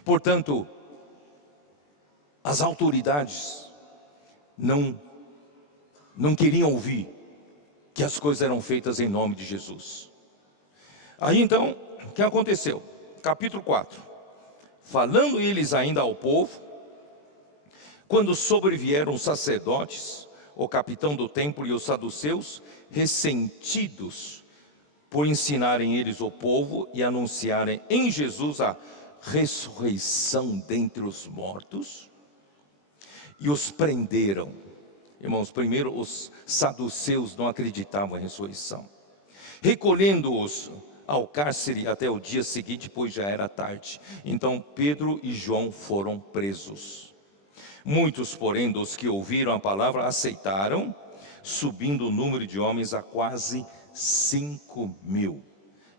Portanto, as autoridades não queriam ouvir que as coisas eram feitas em nome de Jesus. Aí então, o que aconteceu? Capítulo 4. Falando eles ainda ao povo, quando sobrevieram os sacerdotes, o capitão do templo e os saduceus, ressentidos por ensinarem eles o povo e anunciarem em Jesus a ressurreição dentre os mortos, e os prenderam. Irmãos, primeiro os saduceus não acreditavam em ressurreição. Recolhendo-os ao cárcere até o dia seguinte, pois já era tarde. Então Pedro e João foram presos. Muitos, porém, dos que ouviram a palavra aceitaram, subindo o número de homens a quase 5.000.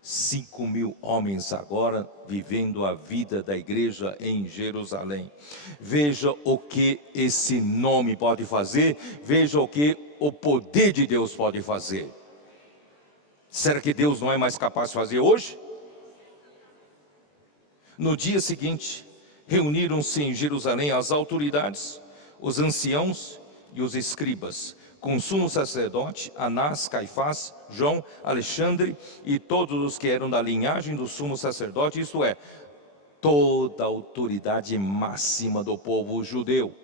5.000 homens agora vivendo a vida da igreja em Jerusalém. Veja o que esse nome pode fazer, veja o que o poder de Deus pode fazer. Será que Deus não é mais capaz de fazer hoje? No dia seguinte, reuniram-se em Jerusalém as autoridades, os anciãos e os escribas, com o sumo sacerdote, Anás, Caifás, João, Alexandre e todos os que eram da linhagem do sumo sacerdote, isto é, toda a autoridade máxima do povo judeu.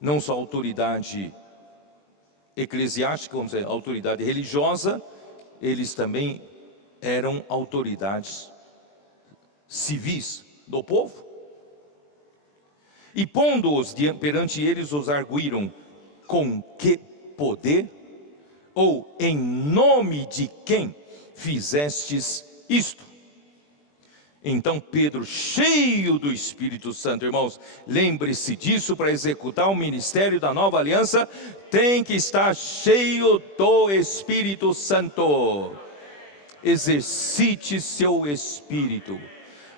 Não só a autoridade eclesiástica, vamos dizer, a autoridade religiosa, eles também eram autoridades civis do povo. E pondo-os perante eles, os arguíram: com que poder? Ou em nome de quem fizestes isto? Então Pedro, cheio do Espírito Santo, irmãos, lembre-se disso, para executar o ministério da nova aliança, tem que estar cheio do Espírito Santo. Exercite seu espírito.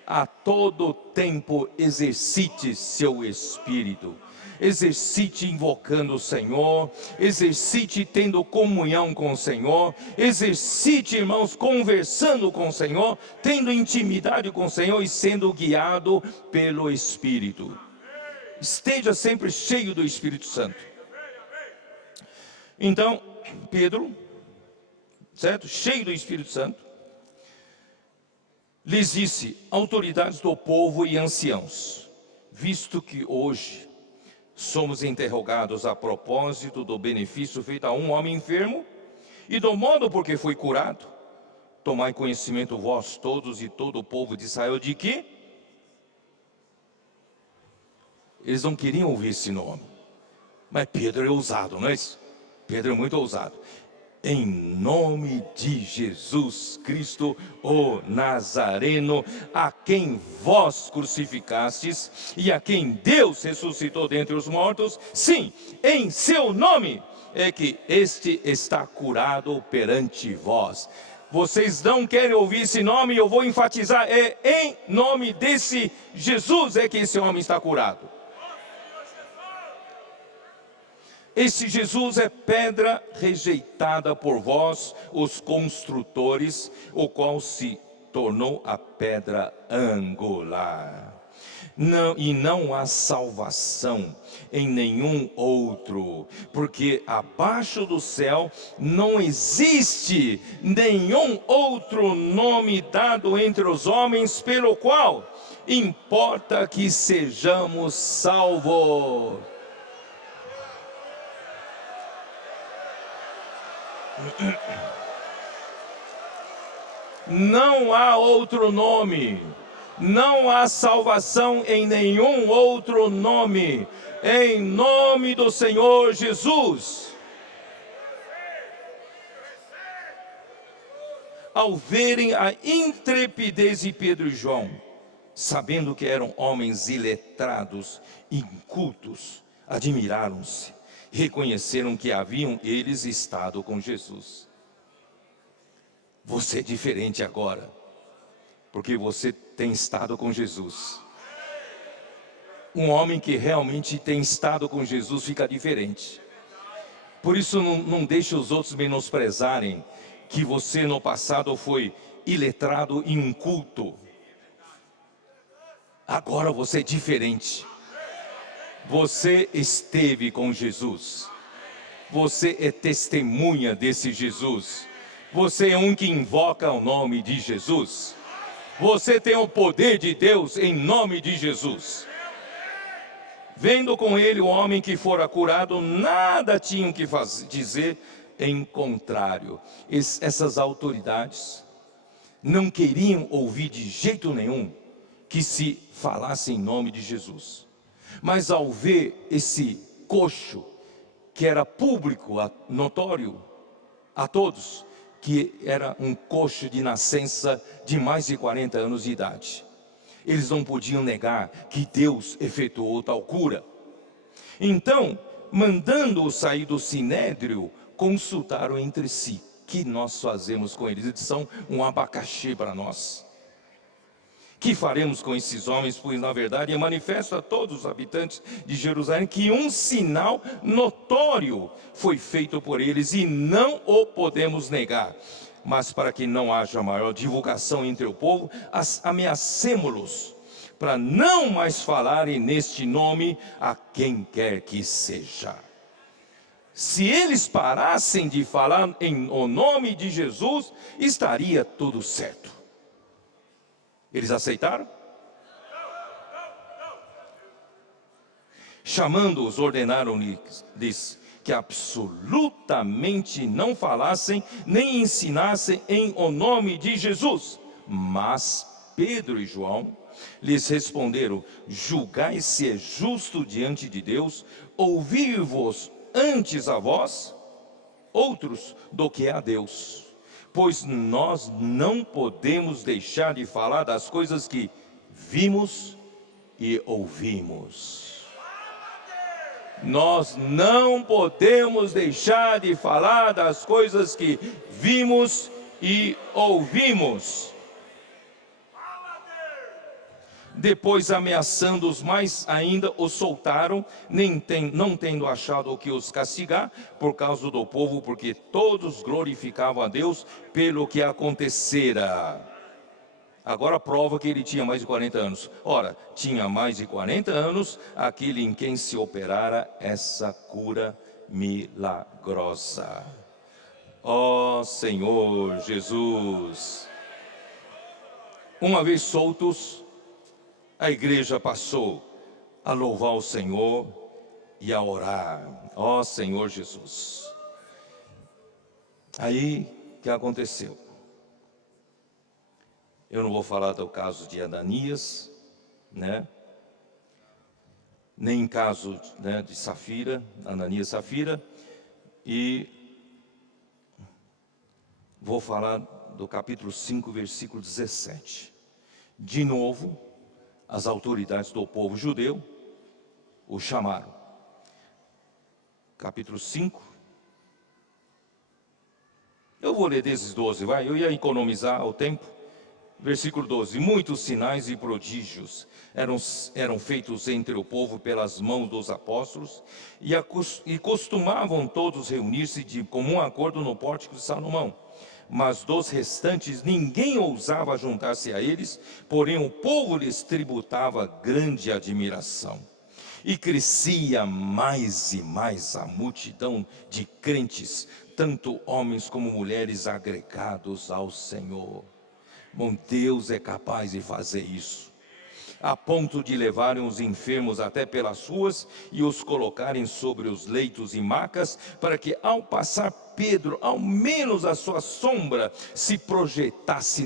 A todo tempo exercite seu espírito. Exercite invocando o Senhor, exercite tendo comunhão com o Senhor, exercite, irmãos, conversando com o Senhor, tendo intimidade com o Senhor e sendo guiado pelo Espírito. Esteja sempre cheio do Espírito Santo. Então, Pedro, certo? Cheio do Espírito Santo, lhes disse: autoridades do povo e anciãos, visto que hoje somos interrogados a propósito do benefício feito a um homem enfermo e do modo por que foi curado, tomai conhecimento vós todos e todo o povo de Israel de que eles não queriam ouvir esse nome. Mas Pedro é ousado, não é isso? Pedro é muito ousado. Em nome de Jesus Cristo, o Nazareno, a quem vós crucificastes e a quem Deus ressuscitou dentre os mortos, sim, em seu nome é que este está curado perante vós. Vocês não querem ouvir esse nome, eu vou enfatizar, é em nome desse Jesus é que esse homem está curado. Esse Jesus é pedra rejeitada por vós, os construtores, o qual se tornou a pedra angular. Não há salvação em nenhum outro, porque abaixo do céu não existe nenhum outro nome dado entre os homens, pelo qual importa que sejamos salvos. Não há outro nome, não há salvação em nenhum outro nome, em nome do Senhor Jesus. Ao verem a intrepidez de Pedro e João, sabendo que eram homens iletrados, incultos, admiraram-se, reconheceram que haviam eles estado com Jesus. Você é diferente agora, porque você tem estado com Jesus. Um homem que realmente tem estado com Jesus fica diferente. Por isso não deixe os outros menosprezarem que você no passado foi iletrado e inculto. Agora você é diferente. Você esteve com Jesus. Você é testemunha desse Jesus. Você é um que invoca o nome de Jesus. Você tem o poder de Deus em nome de Jesus. Vendo com ele o homem que fora curado, nada tinham que dizer em contrário. Essas autoridades não queriam ouvir de jeito nenhum que se falasse em nome de Jesus. Mas ao ver esse coxo, que era público, notório a todos, que era um coxo de nascença de mais de 40 anos de idade, eles não podiam negar que Deus efetuou tal cura. Então, mandando-o sair do sinédrio, consultaram entre si: que nós fazemos com eles? Eles são um abacaxi para nós. Que faremos com esses homens? Pois na verdade é manifesto a todos os habitantes de Jerusalém que um sinal notório foi feito por eles e não o podemos negar. Mas para que não haja maior divulgação entre o povo, ameacemo-los para não mais falarem neste nome a quem quer que seja. Se eles parassem de falar em o nome de Jesus, estaria tudo certo. Eles aceitaram? Chamando-os, ordenaram-lhes que absolutamente não falassem, nem ensinassem em o nome de Jesus. Mas Pedro e João lhes responderam: julgai se é justo diante de Deus ouvir-vos antes a vós, outros, do que a Deus. Pois nós não podemos deixar de falar das coisas que vimos e ouvimos. Nós não podemos deixar de falar das coisas que vimos e ouvimos. Depois, ameaçando-os mais ainda, os soltaram, não tendo achado o que os castigar por causa do povo, porque todos glorificavam a Deus pelo que acontecera. Agora prova que ele tinha mais de 40 anos. Ora, tinha mais de 40 anos aquele em quem se operara essa cura milagrosa. Ó Senhor Jesus! Uma vez soltos, a igreja passou a louvar o Senhor e a orar. Ó Senhor Jesus! Aí, o que aconteceu? Eu não vou falar do caso de Ananias, né? Nem em caso, né, de Safira, Ananias e Safira. E vou falar do capítulo 5, versículo 17. De novo, as autoridades do povo judeu o chamaram. Capítulo 5. Eu vou ler desses 12, vai? Eu ia economizar o tempo. Versículo 12. Muitos sinais e prodígios eram feitos entre o povo pelas mãos dos apóstolos, e costumavam todos reunir-se de comum acordo no pórtico de Salomão. Mas dos restantes ninguém ousava juntar-se a eles, porém o povo lhes tributava grande admiração. E crescia mais e mais a multidão de crentes, tanto homens como mulheres agregados ao Senhor. Bom, Deus é capaz de fazer isso. a ponto de levarem os enfermos até pelas ruas e os colocarem sobre os leitos e macas, para que ao passar Pedro, ao menos a sua sombra se projetasse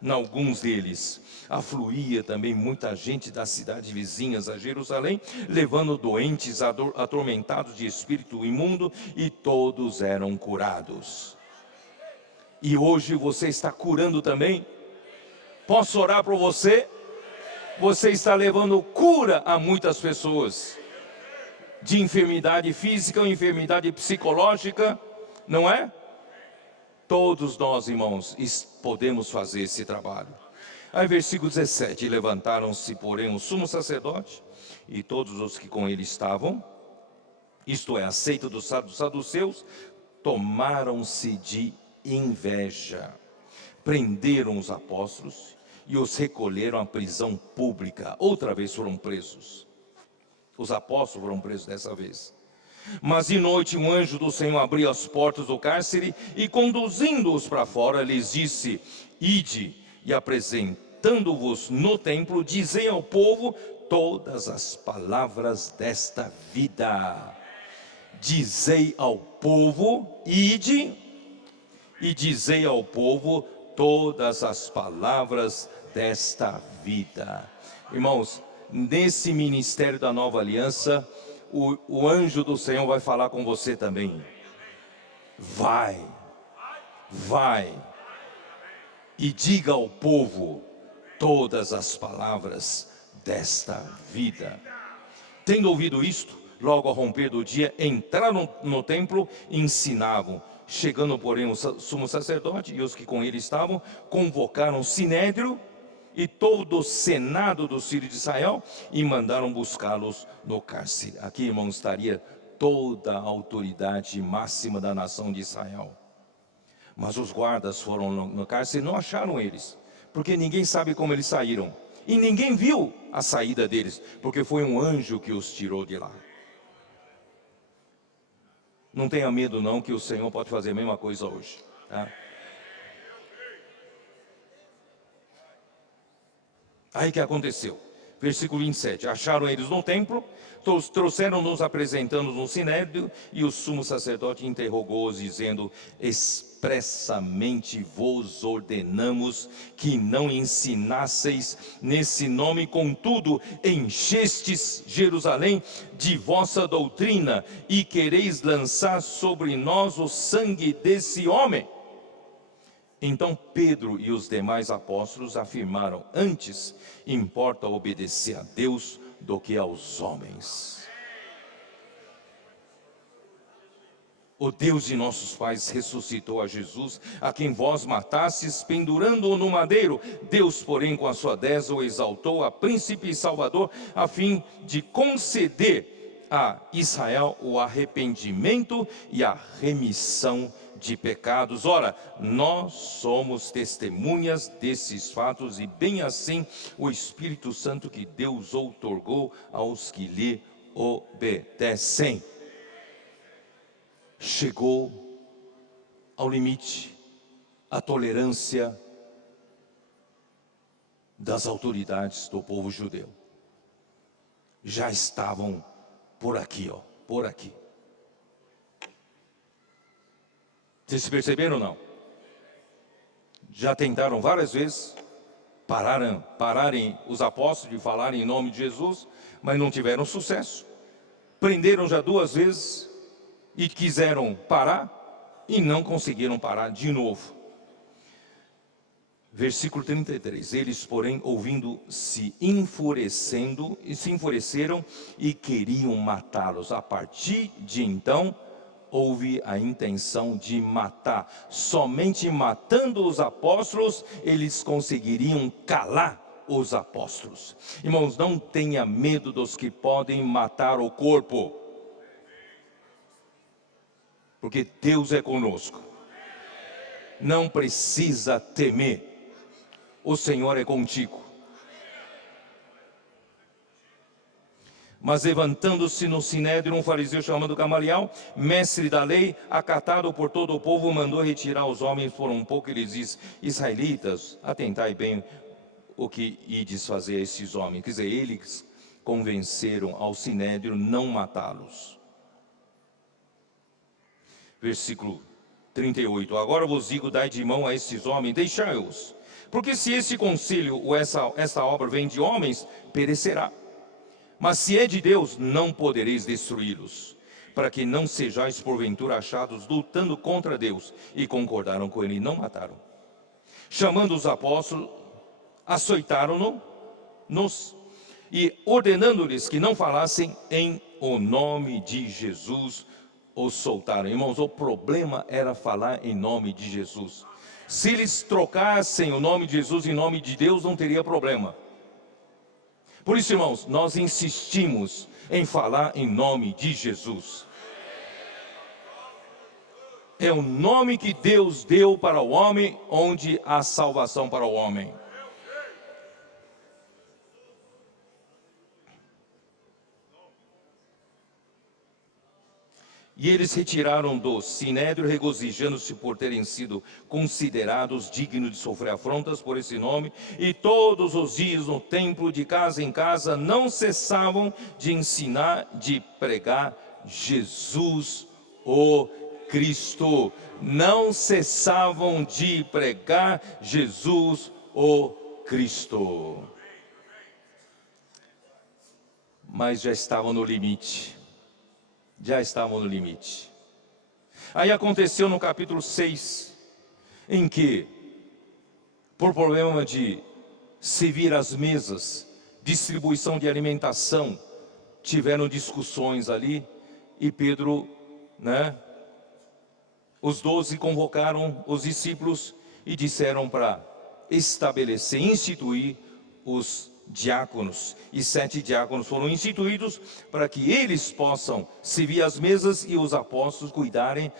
em alguns deles. Afluía também muita gente das cidades vizinhas a Jerusalém, levando doentes atormentados de espírito imundo, e todos eram curados. E hoje você está curando também? Posso orar por você? Você está levando cura a muitas pessoas, de enfermidade física ou enfermidade psicológica, não é? Todos nós, irmãos, podemos fazer esse trabalho. Aí versículo 17, levantaram-se, porém, o sumo sacerdote e todos os que com ele estavam, isto é, a seita dos saduceus, tomaram-se de inveja, prenderam os apóstolos e os recolheram à prisão pública. Outra vez foram presos. Os apóstolos foram presos dessa vez. Mas de noite um anjo do Senhor abriu as portas do cárcere e, conduzindo-os para fora, lhes disse: ide, e apresentando-vos no templo, dizei ao povo todas as palavras desta vida. Dizei ao povo, ide, e dizei ao povo todas as palavras desta vida. Irmãos, nesse ministério da nova aliança, o anjo do Senhor vai falar com você também. Vai e diga ao povo todas as palavras desta vida. Tendo ouvido isto, logo ao romper do dia, entraram no templo e ensinavam. Chegando, porém, o sumo sacerdote e os que com ele estavam, convocaram o sinédrio e todo o senado dos filhos de Israel e mandaram buscá-los no cárcere. Aqui, irmãos, estaria toda a autoridade máxima da nação de Israel. Mas os guardas foram no cárcere e não acharam eles, porque ninguém sabe como eles saíram. E ninguém viu a saída deles, porque foi um anjo que os tirou de lá. Não tenha medo não, que o Senhor pode fazer a mesma coisa hoje, tá? Aí que aconteceu? Versículo 27, acharam eles no templo, trouxeram-nos apresentando-nos no sinédrio, e o sumo sacerdote interrogou-os, dizendo: expressamente vos ordenamos que não ensinasseis nesse nome, contudo enchestes Jerusalém de vossa doutrina, e quereis lançar sobre nós o sangue desse homem. Então Pedro e os demais apóstolos afirmaram: antes importa obedecer a Deus do que aos homens. O Deus de nossos pais ressuscitou a Jesus, a quem vós matastes, pendurando-o no madeiro. Deus, porém, com a sua destra o exaltou a príncipe e salvador, a fim de conceder a Israel o arrependimento e a remissão de pecados. Ora, nós somos testemunhas desses fatos, e bem assim o Espírito Santo que Deus outorgou aos que lhe obedecem. Chegou ao limite a tolerância das autoridades do povo judeu. Já estavam por aqui, por aqui. Vocês se perceberam ou não? Já tentaram várias vezes pararem os apóstolos de falarem em nome de Jesus, mas não tiveram sucesso. Prenderam já 2 vezes e quiseram parar e não conseguiram parar de novo. Versículo 33, eles, porém, ouvindo, se enfureceram e queriam matá-los. A partir de então, houve a intenção de matar. Somente matando os apóstolos, eles conseguiriam calar os apóstolos. Irmãos, não tenha medo dos que podem matar o corpo, porque Deus é conosco. Não precisa temer, o Senhor é contigo. Mas levantando-se no sinédrio um fariseu chamado Gamaliel, mestre da lei, acatado por todo o povo, mandou retirar os homens por um pouco e lhes disse: israelitas, atentai bem o que ides fazer a esses homens? Quer dizer, eles convenceram ao Sinédrio não matá-los. Versículo 38. Agora vos digo, dai de mão a estes homens, deixai-os. Porque se esse conselho ou essa obra vem de homens, perecerá. Mas se é de Deus, não podereis destruí-los, para que não sejais porventura achados lutando contra Deus. E concordaram com ele e não mataram. Chamando os apóstolos, açoitaram-nos e ordenando-lhes que não falassem em o nome de Jesus, os soltaram. Irmãos, o problema era falar em nome de Jesus. Se eles trocassem o nome de Jesus em nome de Deus, não teria problema. Por isso, irmãos, nós insistimos em falar em nome de Jesus. É o nome que Deus deu para o homem, onde há salvação para o homem. E eles retiraram do Sinédrio, regozijando-se por terem sido considerados dignos de sofrer afrontas por esse nome. E todos os dias no templo, de casa em casa, não cessavam de ensinar, de pregar Jesus o Cristo. Não cessavam de pregar Jesus o Cristo. Mas já estavam no limite. Já estavam no limite. Aí aconteceu no capítulo 6, em que, por problema de servir as mesas, distribuição de alimentação, tiveram discussões ali, e Pedro, os 12 convocaram os discípulos e disseram para estabelecer, instituir os diáconos, e 7 diáconos foram instituídos para que eles possam servir as mesas e os apóstolos cuidarem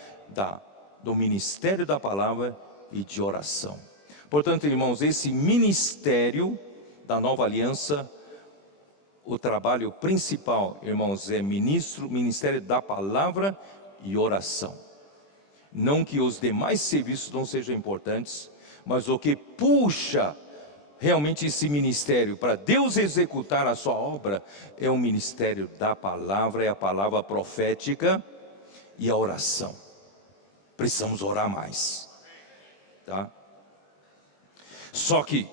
do ministério da palavra e de oração. Portanto, irmãos, esse ministério da nova aliança, o trabalho principal, irmãos, é ministério da palavra e oração. Não que os demais serviços não sejam importantes, mas o que puxa realmente esse ministério, para Deus executar a sua obra, é o ministério da palavra, é a palavra profética e a oração. Precisamos orar mais, tá? Só que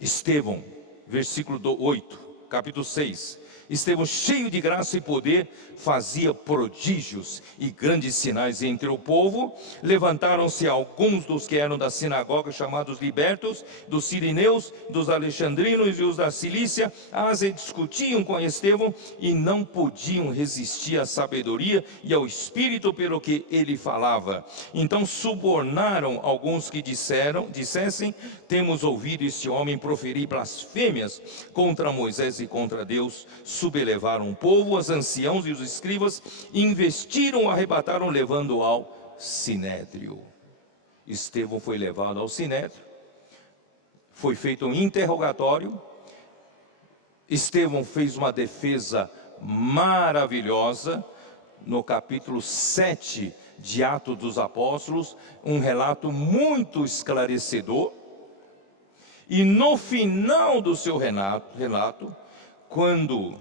Estevão, versículo 8, capítulo 6, Estevão, cheio de graça e poder, fazia prodígios e grandes sinais entre o povo. Levantaram-se alguns dos que eram da sinagoga, chamados libertos, dos sirineus, dos alexandrinos e os da Cilícia, e discutiam com Estevão e não podiam resistir à sabedoria e ao espírito pelo que ele falava. Então subornaram alguns que dissessem: temos ouvido este homem proferir blasfêmias contra Moisés e contra Deus. Sublevaram o povo, os anciãos e os escribas, investiram, arrebataram, levando ao Sinédrio. Estevão foi levado ao Sinédrio, foi feito um interrogatório. Estevão fez uma defesa maravilhosa, no capítulo 7 de Atos dos Apóstolos, um relato muito esclarecedor. E no final do seu relato, quando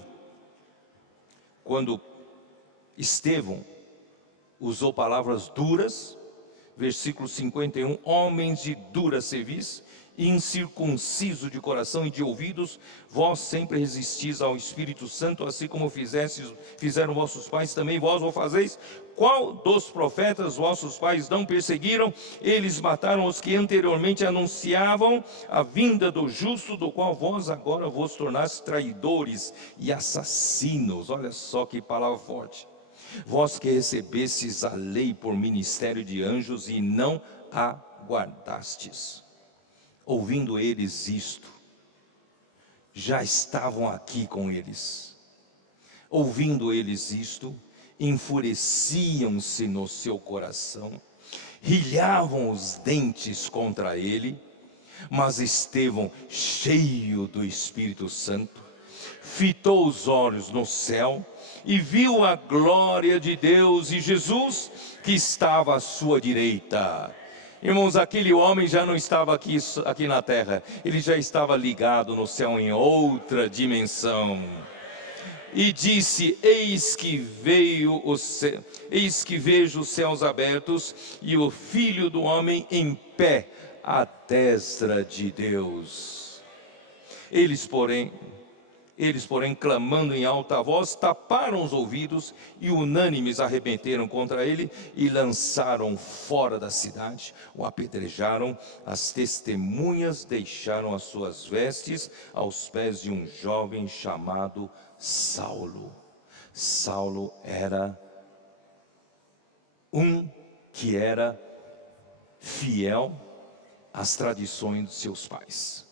Estevão usou palavras duras, versículo 51, homens de dura cerviz, incircunciso de coração e de ouvidos, vós sempre resistis ao Espírito Santo, assim como fizeram vossos pais, também vós o fazeis. Qual dos profetas vossos pais não perseguiram? Eles mataram os que anteriormente anunciavam a vinda do justo, do qual vós agora vos tornaste traidores e assassinos. Olha só que palavra forte. Vós que recebestes a lei por ministério de anjos e não a guardastes. Ouvindo eles isto, já estavam aqui com eles. Ouvindo eles isto, enfureciam-se no seu coração, rilhavam os dentes contra ele. Mas Estevão, cheio do Espírito Santo, fitou os olhos no céu e viu a glória de Deus e Jesus que estava à sua direita. Irmãos, aquele homem já não estava aqui na terra, ele já estava ligado no céu em outra dimensão. E disse: eis que vejo os céus abertos e o Filho do Homem em pé à destra de Deus. Eles, porém, clamando em alta voz, taparam os ouvidos e unânimes arrebenteram contra ele e lançaram fora da cidade, o apedrejaram. As testemunhas deixaram as suas vestes aos pés de um jovem chamado Saulo. Saulo era que era fiel às tradições de seus pais.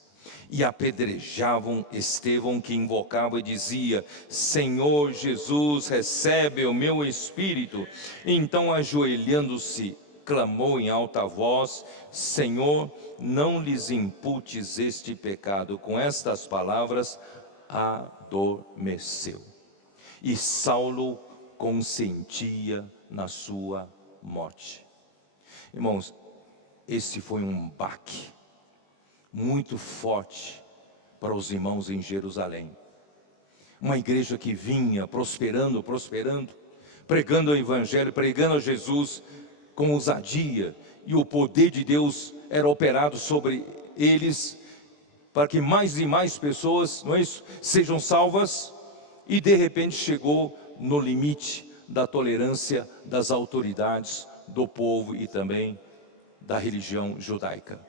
E apedrejavam Estevão, que invocava e dizia: Senhor Jesus, recebe o meu espírito. Então, ajoelhando-se, clamou em alta voz: Senhor, não lhes imputes este pecado. Com estas palavras, adormeceu. E Saulo consentia na sua morte. Irmãos, esse foi um baque muito forte para os irmãos em Jerusalém. Uma igreja que vinha prosperando, pregando o Evangelho, pregando a Jesus com ousadia, e o poder de Deus era operado sobre eles, para que mais e mais pessoas, não é isso, sejam salvas. E de repente chegou no limite da tolerância das autoridades, do povo e também da religião judaica.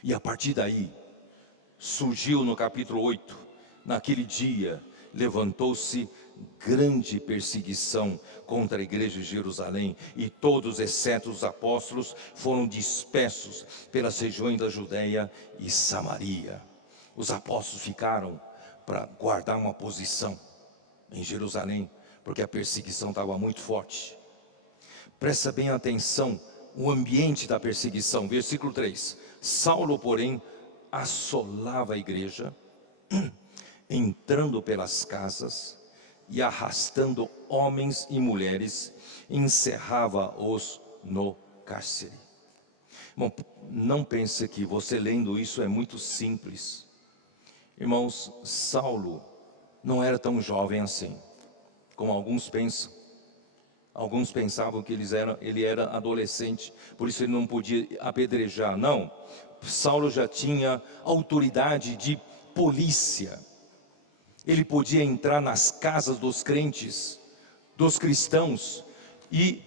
E a partir daí, surgiu no capítulo 8, naquele dia, levantou-se grande perseguição contra a igreja de Jerusalém, e todos, exceto os apóstolos, foram dispersos pelas regiões da Judeia e Samaria. Os apóstolos ficaram para guardar uma posição em Jerusalém, porque a perseguição estava muito forte. Presta bem atenção, o ambiente da perseguição, versículo 3. Saulo, porém, assolava a igreja, entrando pelas casas e arrastando homens e mulheres, encerrava-os no cárcere. Bom, não pense que você lendo isso é muito simples. Irmãos, Saulo não era tão jovem assim, como alguns pensam. Alguns pensavam que ele era adolescente, por isso ele não podia apedrejar. Não, Saulo já tinha autoridade de polícia. Ele podia entrar nas casas dos crentes, dos cristãos, e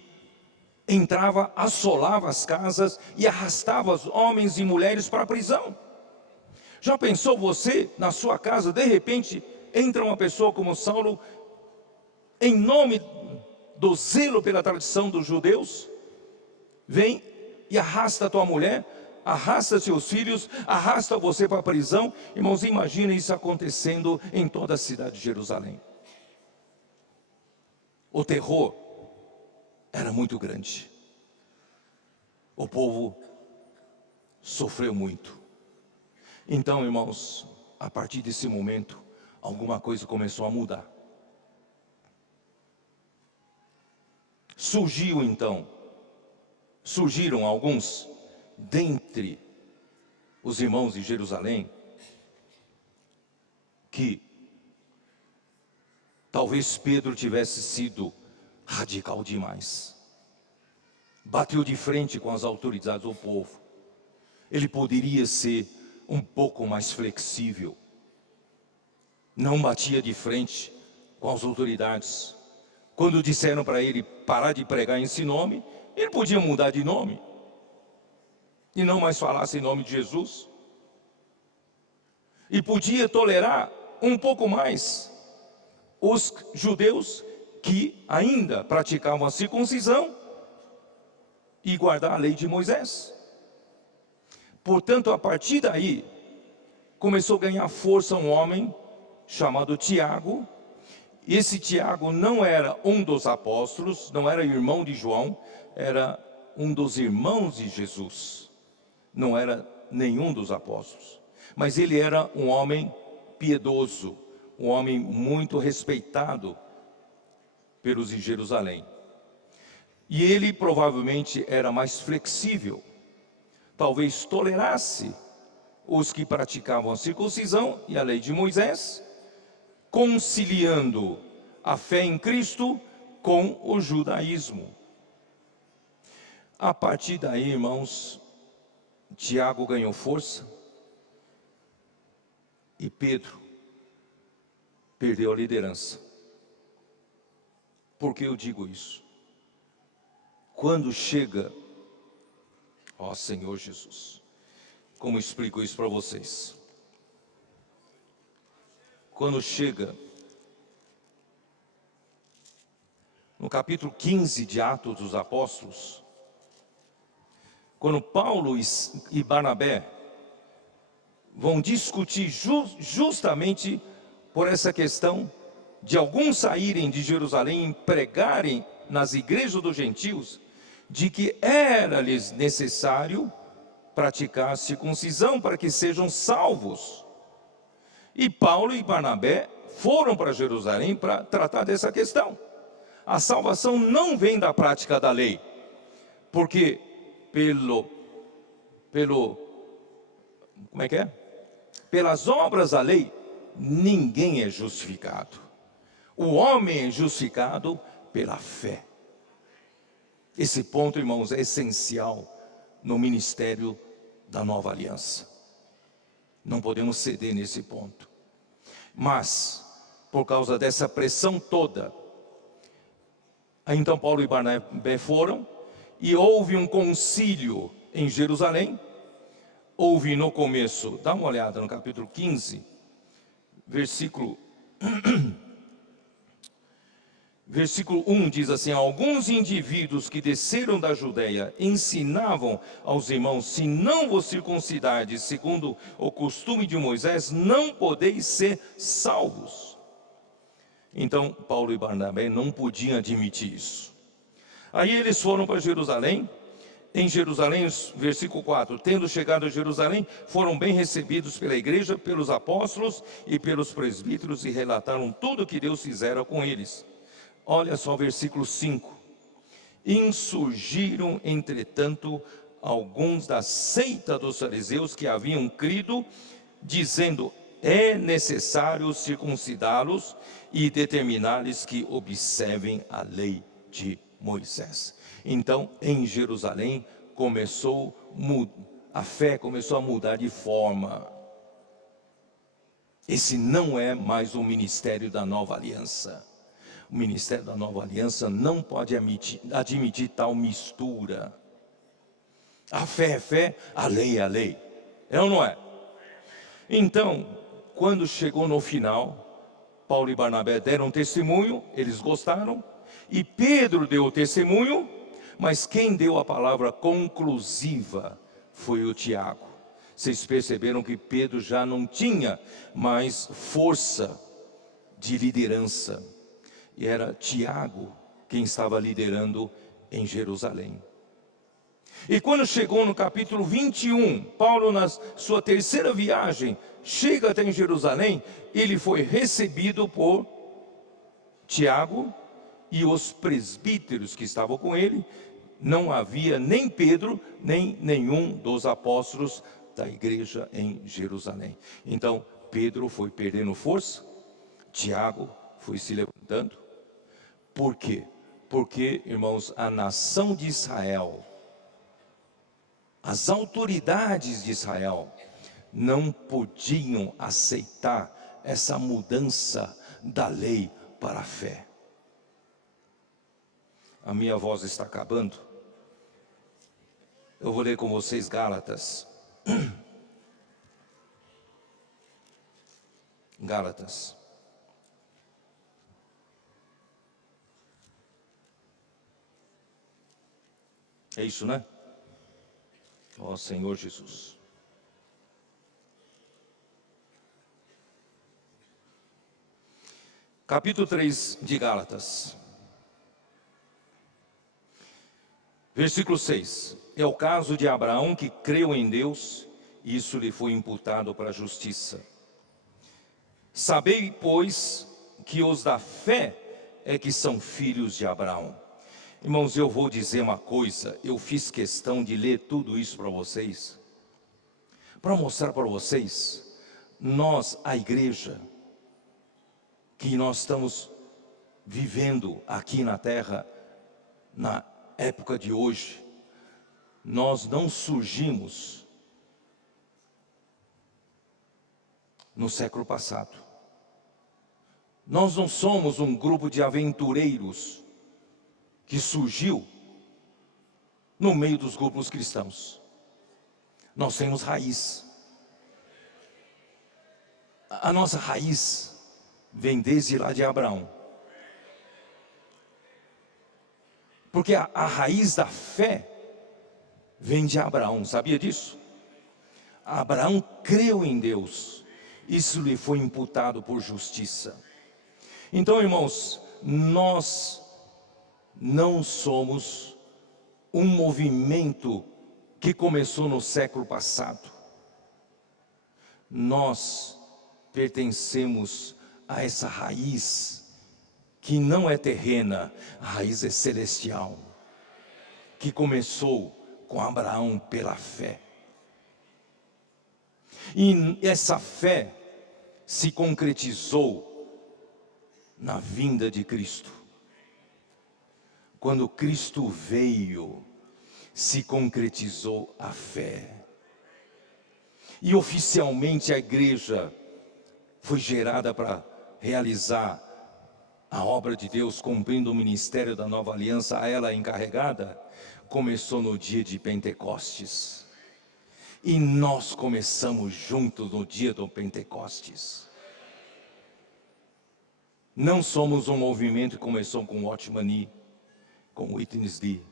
entrava, assolava as casas e arrastava os homens e mulheres para a prisão. Já pensou você, na sua casa, de repente, entra uma pessoa como Saulo, em nome do zelo pela tradição dos judeus, vem e arrasta a tua mulher, arrasta seus filhos, arrasta você para a prisão. Irmãos, imaginem isso acontecendo em toda a cidade de Jerusalém. O terror era muito grande. O povo sofreu muito. Então, irmãos, a partir desse momento, alguma coisa começou a mudar. Surgiram alguns dentre os irmãos de Jerusalém que talvez Pedro tivesse sido radical demais. Bateu de frente com as autoridades do povo. Ele poderia ser um pouco mais flexível. Não batia de frente com as autoridades. Quando disseram para ele parar de pregar em esse nome, ele podia mudar de nome e não mais falasse em nome de Jesus. E podia tolerar um pouco mais os judeus que ainda praticavam a circuncisão e guardar a lei de Moisés. Portanto, a partir daí, começou a ganhar força um homem chamado Tiago. Esse Tiago não era um dos apóstolos, não era irmão de João, era um dos irmãos de Jesus. Não era nenhum dos apóstolos. Mas ele era um homem piedoso, um homem muito respeitado pelos de Jerusalém. E ele provavelmente era mais flexível, talvez tolerasse os que praticavam a circuncisão e a lei de Moisés, conciliando a fé em Cristo com o judaísmo. A partir daí, irmãos, Tiago ganhou força e Pedro perdeu a liderança. Por que eu digo isso? Quando chega, ó Senhor Jesus, como explico isso para vocês? Quando chega no capítulo 15 de Atos dos Apóstolos, quando Paulo e Barnabé vão discutir justamente por essa questão de alguns saírem de Jerusalém e pregarem nas igrejas dos gentios, de que era-lhes necessário praticar a circuncisão para que sejam salvos. E Paulo e Barnabé foram para Jerusalém para tratar dessa questão. A salvação não vem da prática da lei, porque pelas obras da lei, ninguém é justificado. O homem é justificado pela fé. Esse ponto, irmãos, é essencial no ministério da nova aliança. Não podemos ceder nesse ponto. Mas, por causa dessa pressão toda, então Paulo e Barnabé foram, e houve um concílio em Jerusalém. Houve no começo, dá uma olhada no capítulo 15, versículo 1 diz assim: alguns indivíduos que desceram da Judeia ensinavam aos irmãos: se não vos circuncidardes segundo o costume de Moisés, não podeis ser salvos. Então Paulo e Barnabé não podiam admitir isso. Aí eles foram para Jerusalém. Em Jerusalém, versículo 4, tendo chegado a Jerusalém, foram bem recebidos pela igreja, pelos apóstolos e pelos presbíteros, e relataram tudo o que Deus fizera com eles. Olha só o versículo 5. Insurgiram, entretanto, alguns da seita dos fariseus que haviam crido, dizendo: é necessário circuncidá-los e determinar-lhes que observem a lei de Moisés. Então, em Jerusalém, a fé começou a mudar de forma. Esse não é mais o ministério da nova aliança. O ministério da nova aliança não pode admitir tal mistura. A fé é fé, a lei é a lei. É ou não é? Então, quando chegou no final, Paulo e Barnabé deram testemunho, eles gostaram, e Pedro deu o testemunho, mas quem deu a palavra conclusiva foi o Tiago. Vocês perceberam que Pedro já não tinha mais força de liderança. E era Tiago quem estava liderando em Jerusalém. E quando chegou no capítulo 21, Paulo, na sua terceira viagem, chega até em Jerusalém, ele foi recebido por Tiago e os presbíteros que estavam com ele. Não havia nem Pedro, nem nenhum dos apóstolos da igreja em Jerusalém. Então, Pedro foi perdendo força, Tiago foi se levantando. Por quê? Porque, irmãos, a nação de Israel, as autoridades de Israel, não podiam aceitar essa mudança da lei para a fé. A minha voz está acabando. Eu vou ler com vocês Gálatas. Gálatas. É isso, né? Ó Senhor Jesus. Capítulo 3 de Gálatas. Versículo 6. É o caso de Abraão, que creu em Deus, e isso lhe foi imputado para a justiça. Sabei, pois, que os da fé é que são filhos de Abraão. Irmãos, eu vou dizer uma coisa, eu fiz questão de ler tudo isso para vocês, para mostrar para vocês, nós, a igreja, que nós estamos vivendo aqui na terra, na época de hoje, nós não surgimos no século passado. Nós não somos um grupo de aventureiros que surgiu no meio dos grupos cristãos. Nós temos raiz. A nossa raiz vem desde lá de Abraão. Porque a raiz da fé vem de Abraão, sabia disso? Abraão creu em Deus, isso lhe foi imputado por justiça. Então, irmãos, nós não somos um movimento que começou no século passado. Nós pertencemos a essa raiz que não é terrena, a raiz é celestial, que começou com Abraão pela fé. E essa fé se concretizou na vinda de Cristo. Quando Cristo veio, se concretizou a fé. E oficialmente a igreja foi gerada para realizar a obra de Deus, cumprindo o ministério da nova aliança, a ela encarregada, começou no dia de Pentecostes. E nós começamos juntos no dia do Pentecostes. Não somos um movimento que começou com Watchman Nee, com Witness Lee.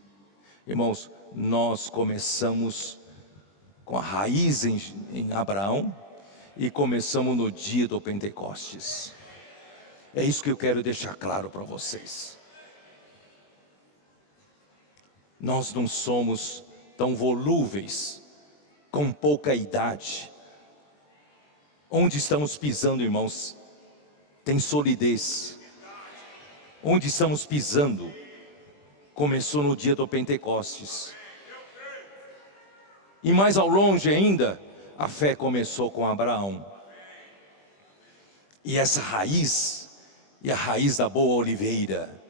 Irmãos, nós começamos com a raiz em Abraão e começamos no dia do Pentecostes. É isso que eu quero deixar claro para vocês. Nós não somos tão volúveis, com pouca idade. Onde estamos pisando, irmãos, tem solidez. Onde estamos pisando começou no dia do Pentecostes. E mais ao longe ainda, a fé começou com Abraão. E essa raiz é a raiz da boa oliveira.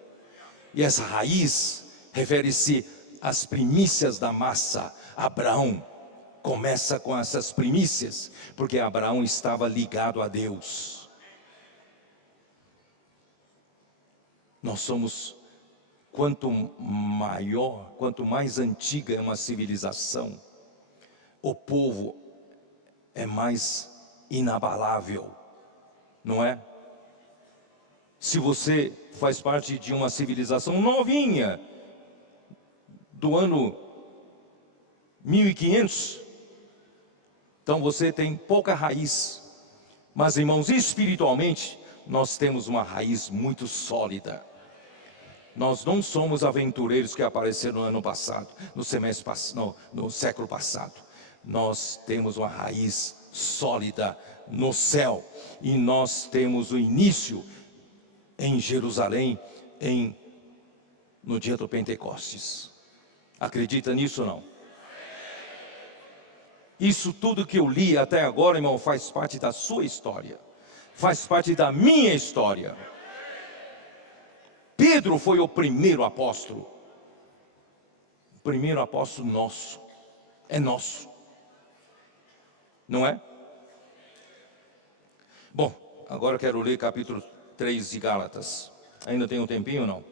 E essa raiz refere-se às primícias da massa. Abraão começa com essas primícias, porque Abraão estava ligado a Deus. Nós somos, quanto maior, quanto mais antiga é uma civilização, o povo é mais inabalável, não é? Se você faz parte de uma civilização novinha, do ano 1500, então você tem pouca raiz. Mas, irmãos, espiritualmente, nós temos uma raiz muito sólida. Nós não somos aventureiros que apareceram no ano passado, no século passado. Nós temos uma raiz sólida no céu. E nós temos o início em Jerusalém, no dia do Pentecostes. Acredita nisso ou não? Isso tudo que eu li até agora, irmão, faz parte da sua história. Faz parte da minha história. Pedro foi o primeiro apóstolo. O primeiro apóstolo nosso. É nosso. Não é? Bom, agora eu quero ler capítulo 3 de Gálatas. Ainda tem um tempinho ou não?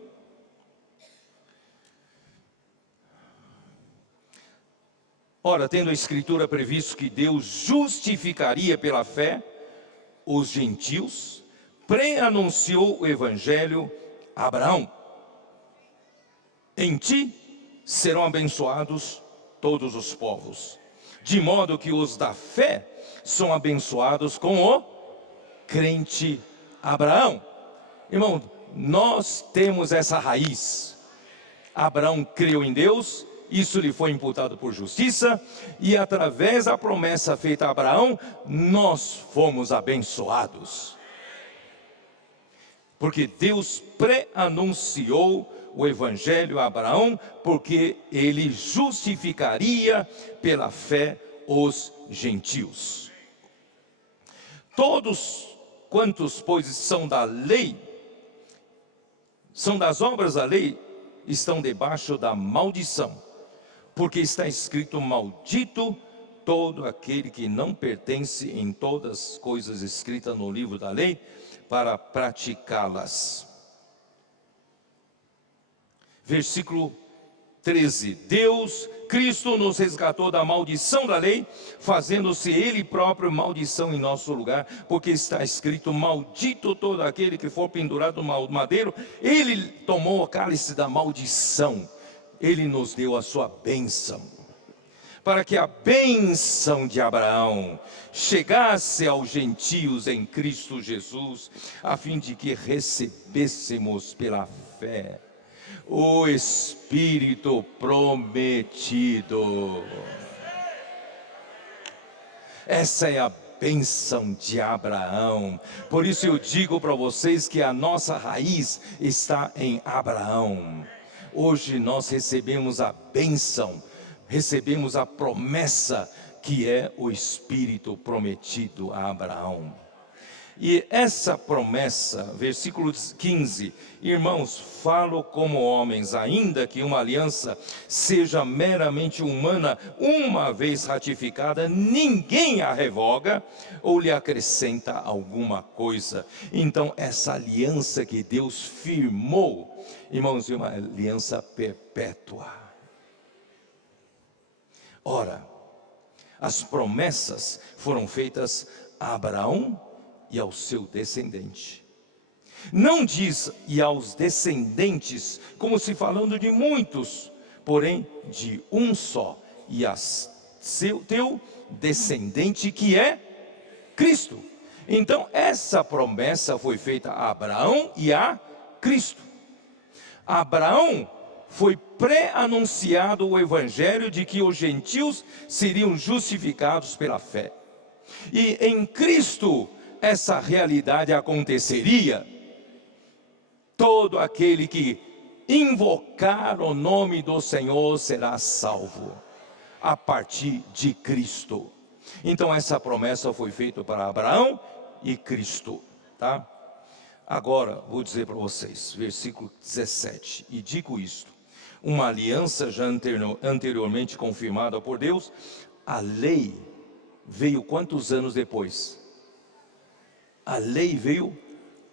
Ora, tendo a Escritura previsto que Deus justificaria pela fé os gentios, pré-anunciou o Evangelho a Abraão. Em ti serão abençoados todos os povos, de modo que os da fé são abençoados com o crente Abraão. Irmão, nós temos essa raiz. Abraão creu em Deus, isso lhe foi imputado por justiça, e através da promessa feita a Abraão, nós fomos abençoados. Porque Deus pré-anunciou o evangelho a Abraão, porque ele justificaria pela fé os gentios. Todos quantos, pois, são da lei, são das obras da lei, estão debaixo da maldição, porque está escrito: maldito todo aquele que não pertence em todas as coisas escritas no livro da lei, para praticá-las. Versículo 13: Cristo nos resgatou da maldição da lei, fazendo-se Ele próprio maldição em nosso lugar, porque está escrito: maldito todo aquele que for pendurado no madeiro. Ele tomou o cálice da maldição, Ele nos deu a sua bênção, para que a bênção de Abraão chegasse aos gentios em Cristo Jesus, a fim de que recebêssemos pela fé o Espírito prometido. Essa é a bênção de Abraão. Por isso eu digo para vocês que a nossa raiz está em Abraão. Hoje nós recebemos a bênção, recebemos a promessa, que é o Espírito prometido a Abraão. E essa promessa, versículo 15: irmãos, falo como homens, ainda que uma aliança seja meramente humana, uma vez ratificada, ninguém a revoga ou lhe acrescenta alguma coisa. Então essa aliança que Deus firmou, irmãos, é uma aliança perpétua. Ora, as promessas foram feitas a Abraão e ao seu descendente. Não diz e aos descendentes, como se falando de muitos, porém de um só, e a teu descendente, que é Cristo. Então essa promessa foi feita a Abraão e a Cristo. A Abraão foi pré-anunciado o evangelho de que os gentios seriam justificados pela fé. E em Cristo essa realidade aconteceria. Todo aquele que invocar o nome do Senhor será salvo, a partir de Cristo. Então essa promessa foi feita para Abraão e Cristo, tá? Agora vou dizer para vocês, versículo 17: e digo isto, uma aliança já anteriormente confirmada por Deus. A lei veio quantos anos depois? A lei veio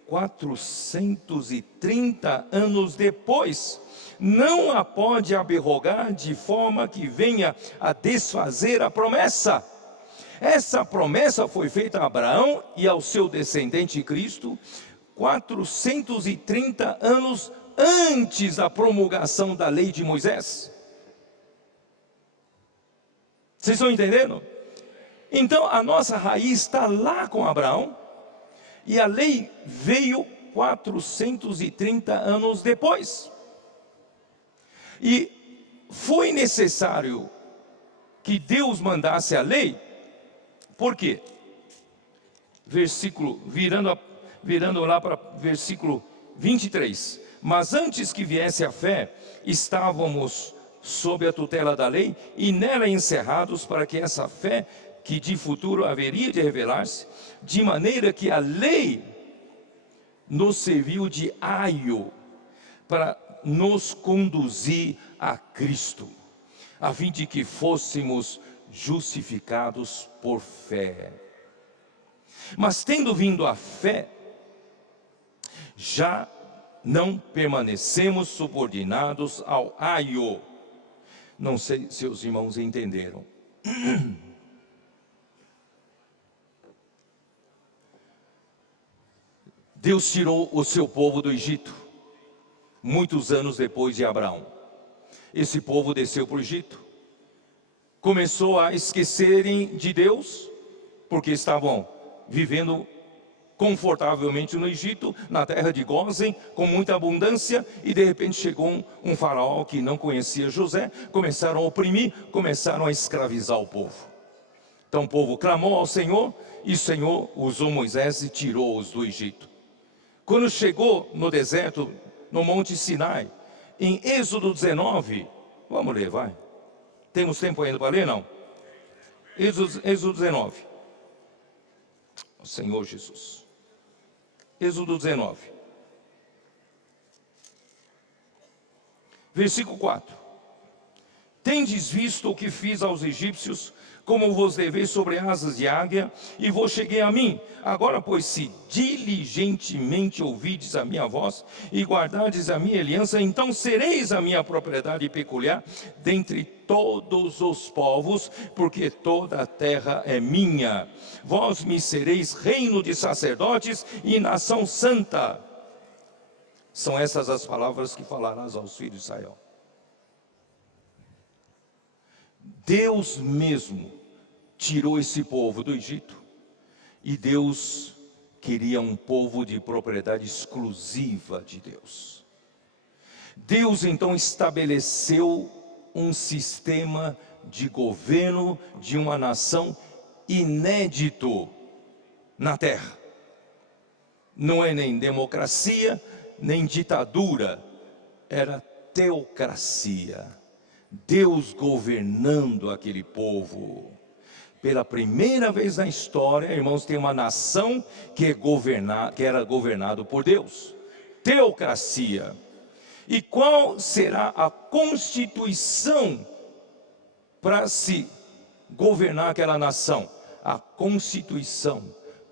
430 anos depois. Não a pode abrogar de forma que venha a desfazer a promessa. Essa promessa foi feita a Abraão e ao seu descendente Cristo 430 anos antes da promulgação da lei de Moisés. Vocês estão entendendo? Então a nossa raiz está lá com Abraão, e a lei veio 430 anos depois. E foi necessário que Deus mandasse a lei. Por quê? Versículo, virando lá para versículo 23. Mas antes que viesse a fé, estávamos sob a tutela da lei, e nela encerrados, para que essa fé, que de futuro haveria de revelar-se, de maneira que a lei nos serviu de aio para nos conduzir a Cristo, a fim de que fôssemos justificados por fé. Mas tendo vindo a fé, já não permanecemos subordinados ao aio. Não sei se os irmãos entenderam. Deus tirou o seu povo do Egito, muitos anos depois de Abraão. Esse povo desceu para o Egito, começou a esquecerem de Deus, porque estavam vivendo confortavelmente no Egito, na terra de Gósen, com muita abundância, e de repente chegou um faraó que não conhecia José, começaram a oprimir, começaram a escravizar o povo. Então o povo clamou ao Senhor, e o Senhor usou Moisés e tirou-os do Egito. Quando chegou no deserto, no Monte Sinai, em Êxodo 19, vamos ler, vai. Temos tempo ainda para ler, não? Êxodo 19. O Senhor Jesus. Êxodo 19. Versículo 4. Tendes visto o que fiz aos egípcios, como vos levei sobre asas de águia, e vos cheguei a mim. Agora, pois, se diligentemente ouvides a minha voz, e guardardes a minha aliança, então sereis a minha propriedade peculiar, dentre todos os povos, porque toda a terra é minha. Vós me sereis reino de sacerdotes e nação santa. São essas as palavras que falarás aos filhos de Israel. Deus mesmo tirou esse povo do Egito, e Deus queria um povo de propriedade exclusiva de Deus. Deus então estabeleceu um sistema de governo de uma nação inédito na terra. Não é nem democracia, nem ditadura, era teocracia. Deus governando aquele povo. Pela primeira vez na história, irmãos, tem uma nação que era governado por Deus. Teocracia. E qual será a constituição para se governar aquela nação? A constituição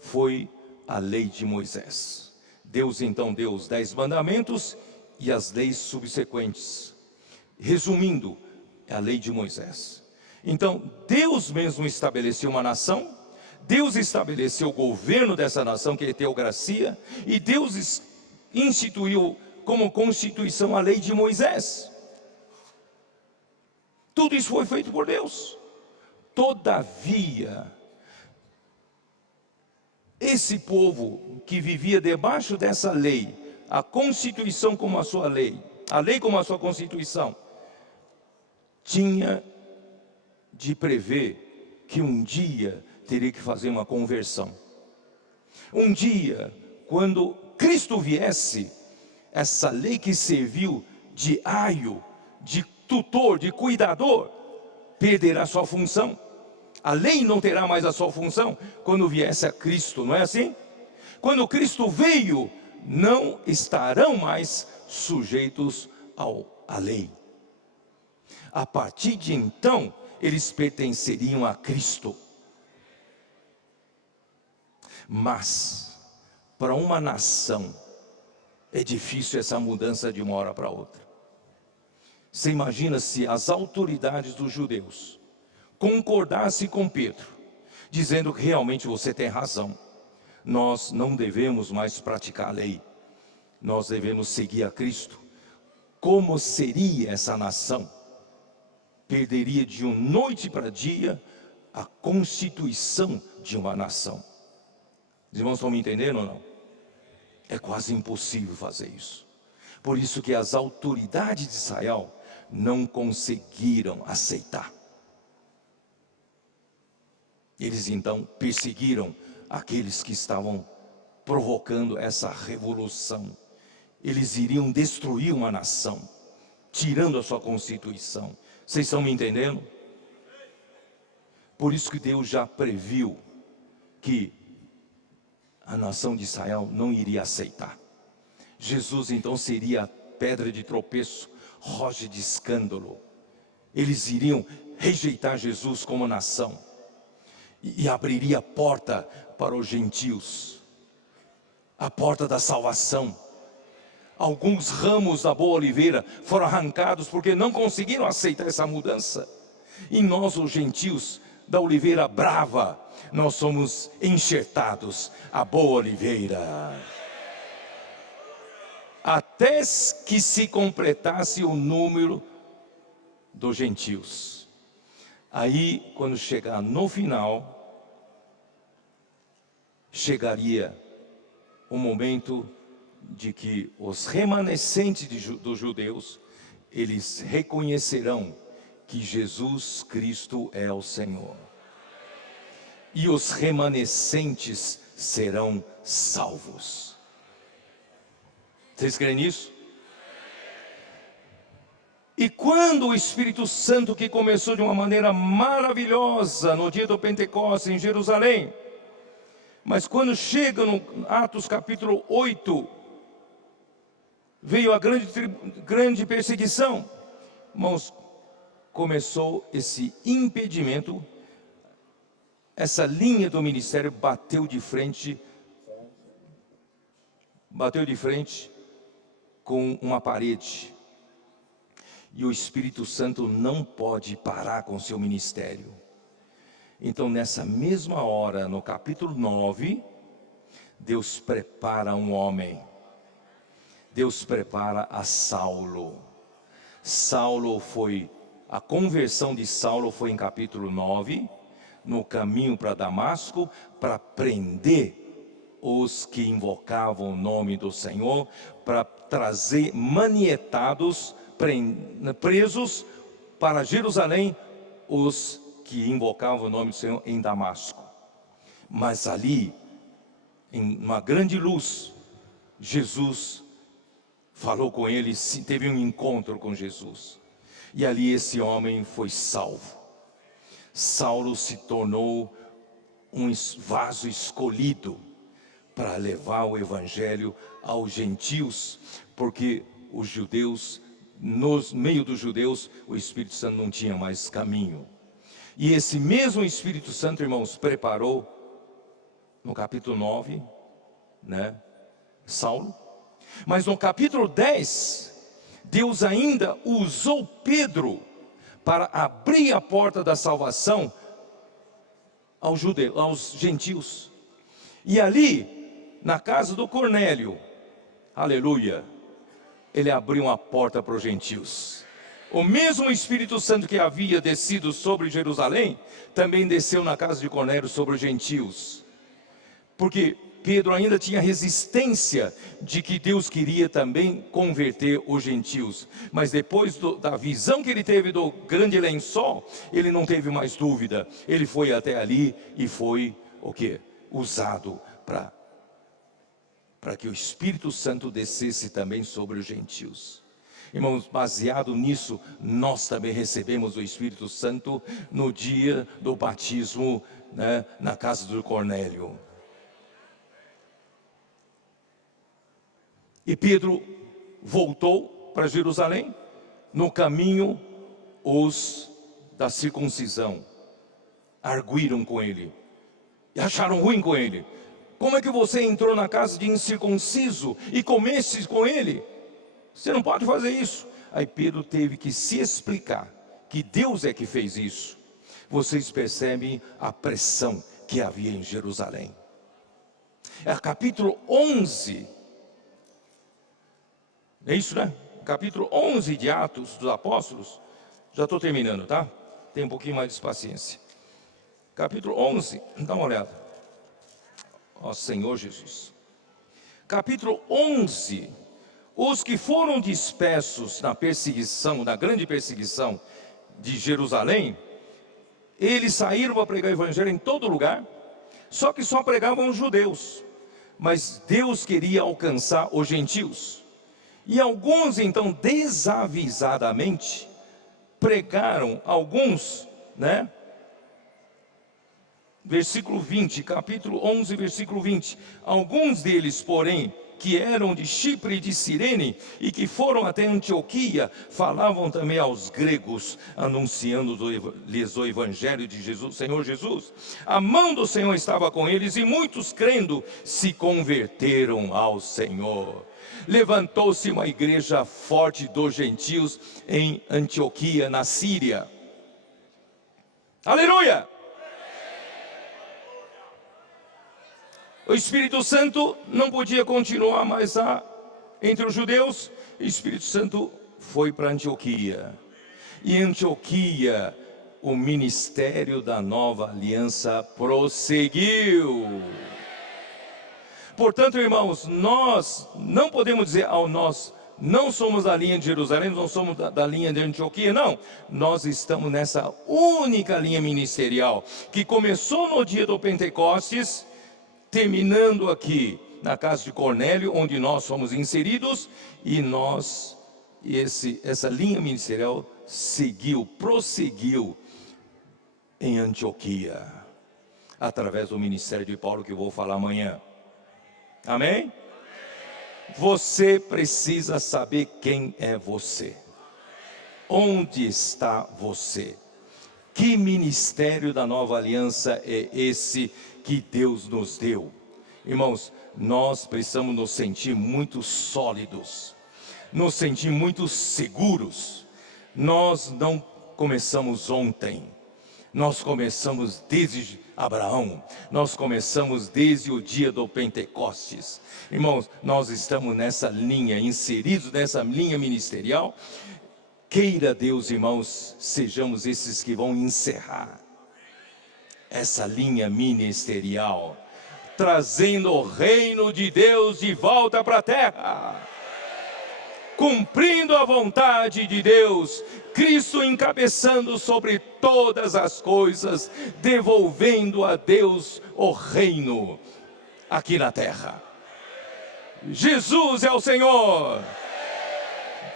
foi a lei de Moisés. Deus então deu os 10 mandamentos e as leis subsequentes. Resumindo, é a lei de Moisés. Então, Deus mesmo estabeleceu uma nação, Deus estabeleceu o governo dessa nação, que é a teocracia, e Deus instituiu como constituição a lei de Moisés. Tudo isso foi feito por Deus. Todavia, esse povo que vivia debaixo dessa lei, a constituição como a sua lei, a lei como a sua constituição, tinha de prever que um dia teria que fazer uma conversão. Um dia, quando Cristo viesse, essa lei que serviu de aio, de tutor, de cuidador, perderá sua função. A lei não terá mais a sua função quando viesse a Cristo, não é assim? Quando Cristo veio, não estarão mais sujeitos à lei. A partir de então, eles pertenceriam a Cristo. Mas, para uma nação, é difícil essa mudança de uma hora para outra. Você imagina se as autoridades dos judeus concordassem com Pedro, dizendo que realmente você tem razão. Nós não devemos mais praticar a lei, nós devemos seguir a Cristo. Como seria essa nação? Perderia de noite para dia a constituição de uma nação. Os irmãos estão me entendendo ou não? É quase impossível fazer isso. Por isso que as autoridades de Israel não conseguiram aceitar. Eles então perseguiram aqueles que estavam provocando essa revolução. Eles iriam destruir uma nação, tirando a sua constituição. Vocês estão me entendendo? Por isso que Deus já previu que a nação de Israel não iria aceitar. Jesus então seria pedra de tropeço, rocha de escândalo. Eles iriam rejeitar Jesus como nação e abriria a porta para os gentios, a porta da salvação. Alguns ramos da boa oliveira foram arrancados porque não conseguiram aceitar essa mudança. E nós, os gentios da oliveira brava, nós somos enxertados a boa oliveira. Até que se completasse o número dos gentios. Aí, quando chegar no final, chegaria o momento de que os remanescentes dos judeus, eles reconhecerão que Jesus Cristo é o Senhor. E os remanescentes serão salvos. Vocês creem nisso? E quando o Espírito Santo, que começou de uma maneira maravilhosa no dia do Pentecostes em Jerusalém, mas quando chega no Atos capítulo 8, veio a grande perseguição. Irmãos, começou esse impedimento, essa linha do ministério bateu de frente com uma parede. E o Espírito Santo não pode parar com seu ministério. Então, nessa mesma hora, no capítulo 9, Deus prepara um homem. Deus prepara a Saulo. A conversão de Saulo foi em capítulo 9, no caminho para Damasco, para prender os que invocavam o nome do Senhor, para trazer manietados, presos para Jerusalém, os que invocavam o nome do Senhor em Damasco. Mas ali, em uma grande luz, Jesus falou com ele, teve um encontro com Jesus. E ali esse homem foi salvo. Saulo se tornou um vaso escolhido para levar o evangelho aos gentios, porque os judeus, no meio dos judeus, o Espírito Santo não tinha mais caminho. E esse mesmo Espírito Santo, irmãos, preparou no capítulo 9, Saulo. Mas no capítulo 10, Deus ainda usou Pedro para abrir a porta da salvação aos gentios. E ali, na casa do Cornélio, aleluia, ele abriu uma porta para os gentios. O mesmo Espírito Santo que havia descido sobre Jerusalém, também desceu na casa de Cornélio sobre os gentios. Porque Pedro ainda tinha resistência de que Deus queria também converter os gentios. Mas depois da visão que ele teve do grande lençol, ele não teve mais dúvida. Ele foi até ali e foi usado para que o Espírito Santo descesse também sobre os gentios. Irmãos, baseado nisso, nós também recebemos o Espírito Santo no dia do batismo, na casa do Cornélio. E Pedro voltou para Jerusalém. No caminho, os da circuncisão arguíram com ele e acharam ruim com ele. Como é que você entrou na casa de incircunciso e comesse com ele? Você não pode fazer isso. Aí Pedro teve que se explicar que Deus é que fez isso. Vocês percebem a pressão que havia em Jerusalém. É capítulo 11. É isso, né? Capítulo 11 de Atos dos Apóstolos. Já estou terminando, tá? Tem um pouquinho mais de paciência. Capítulo 11, dá uma olhada. Ó Senhor Jesus. Capítulo 11. Os que foram dispersos na perseguição, na grande perseguição de Jerusalém, eles saíram para pregar o evangelho em todo lugar, só que só pregavam os judeus. Mas Deus queria alcançar os gentios. E alguns então desavisadamente pregaram, alguns, versículo 20, capítulo 11, versículo 20. Alguns deles, porém, que eram de Chipre e de Cirene, e que foram até Antioquia, falavam também aos gregos, anunciando-lhes o evangelho de Jesus, Senhor Jesus. A mão do Senhor estava com eles, e muitos, crendo, se converteram ao Senhor. Levantou-se uma igreja forte dos gentios em Antioquia, na Síria. Aleluia! O Espírito Santo não podia continuar mais entre os judeus. O Espírito Santo foi para Antioquia. E em Antioquia, o ministério da nova aliança prosseguiu. Portanto, irmãos, nós não podemos dizer nós não somos da linha de Jerusalém, não somos da linha de Antioquia, não. Nós estamos nessa única linha ministerial, que começou no dia do Pentecostes, terminando aqui na casa de Cornélio, onde nós somos inseridos, e nós E essa linha ministerial prosseguiu em Antioquia, através do ministério de Paulo, que eu vou falar amanhã. Amém? Você precisa saber quem é você. Onde está você? Que ministério da nova aliança é esse que Deus nos deu? Irmãos, nós precisamos nos sentir muito sólidos, nos sentir muito seguros. Nós não começamos ontem, nós começamos desde Abraão, nós começamos desde o dia do Pentecostes. Irmãos, nós estamos nessa linha, inseridos nessa linha ministerial. Queira Deus, irmãos, sejamos esses que vão encerrar essa linha ministerial, trazendo o reino de Deus de volta para a terra, cumprindo a vontade de Deus, Cristo encabeçando sobre todas as coisas, devolvendo a Deus o reino aqui na terra. Jesus é o Senhor.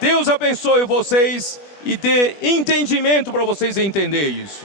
Deus abençoe vocês e dê entendimento para vocês entenderem isso.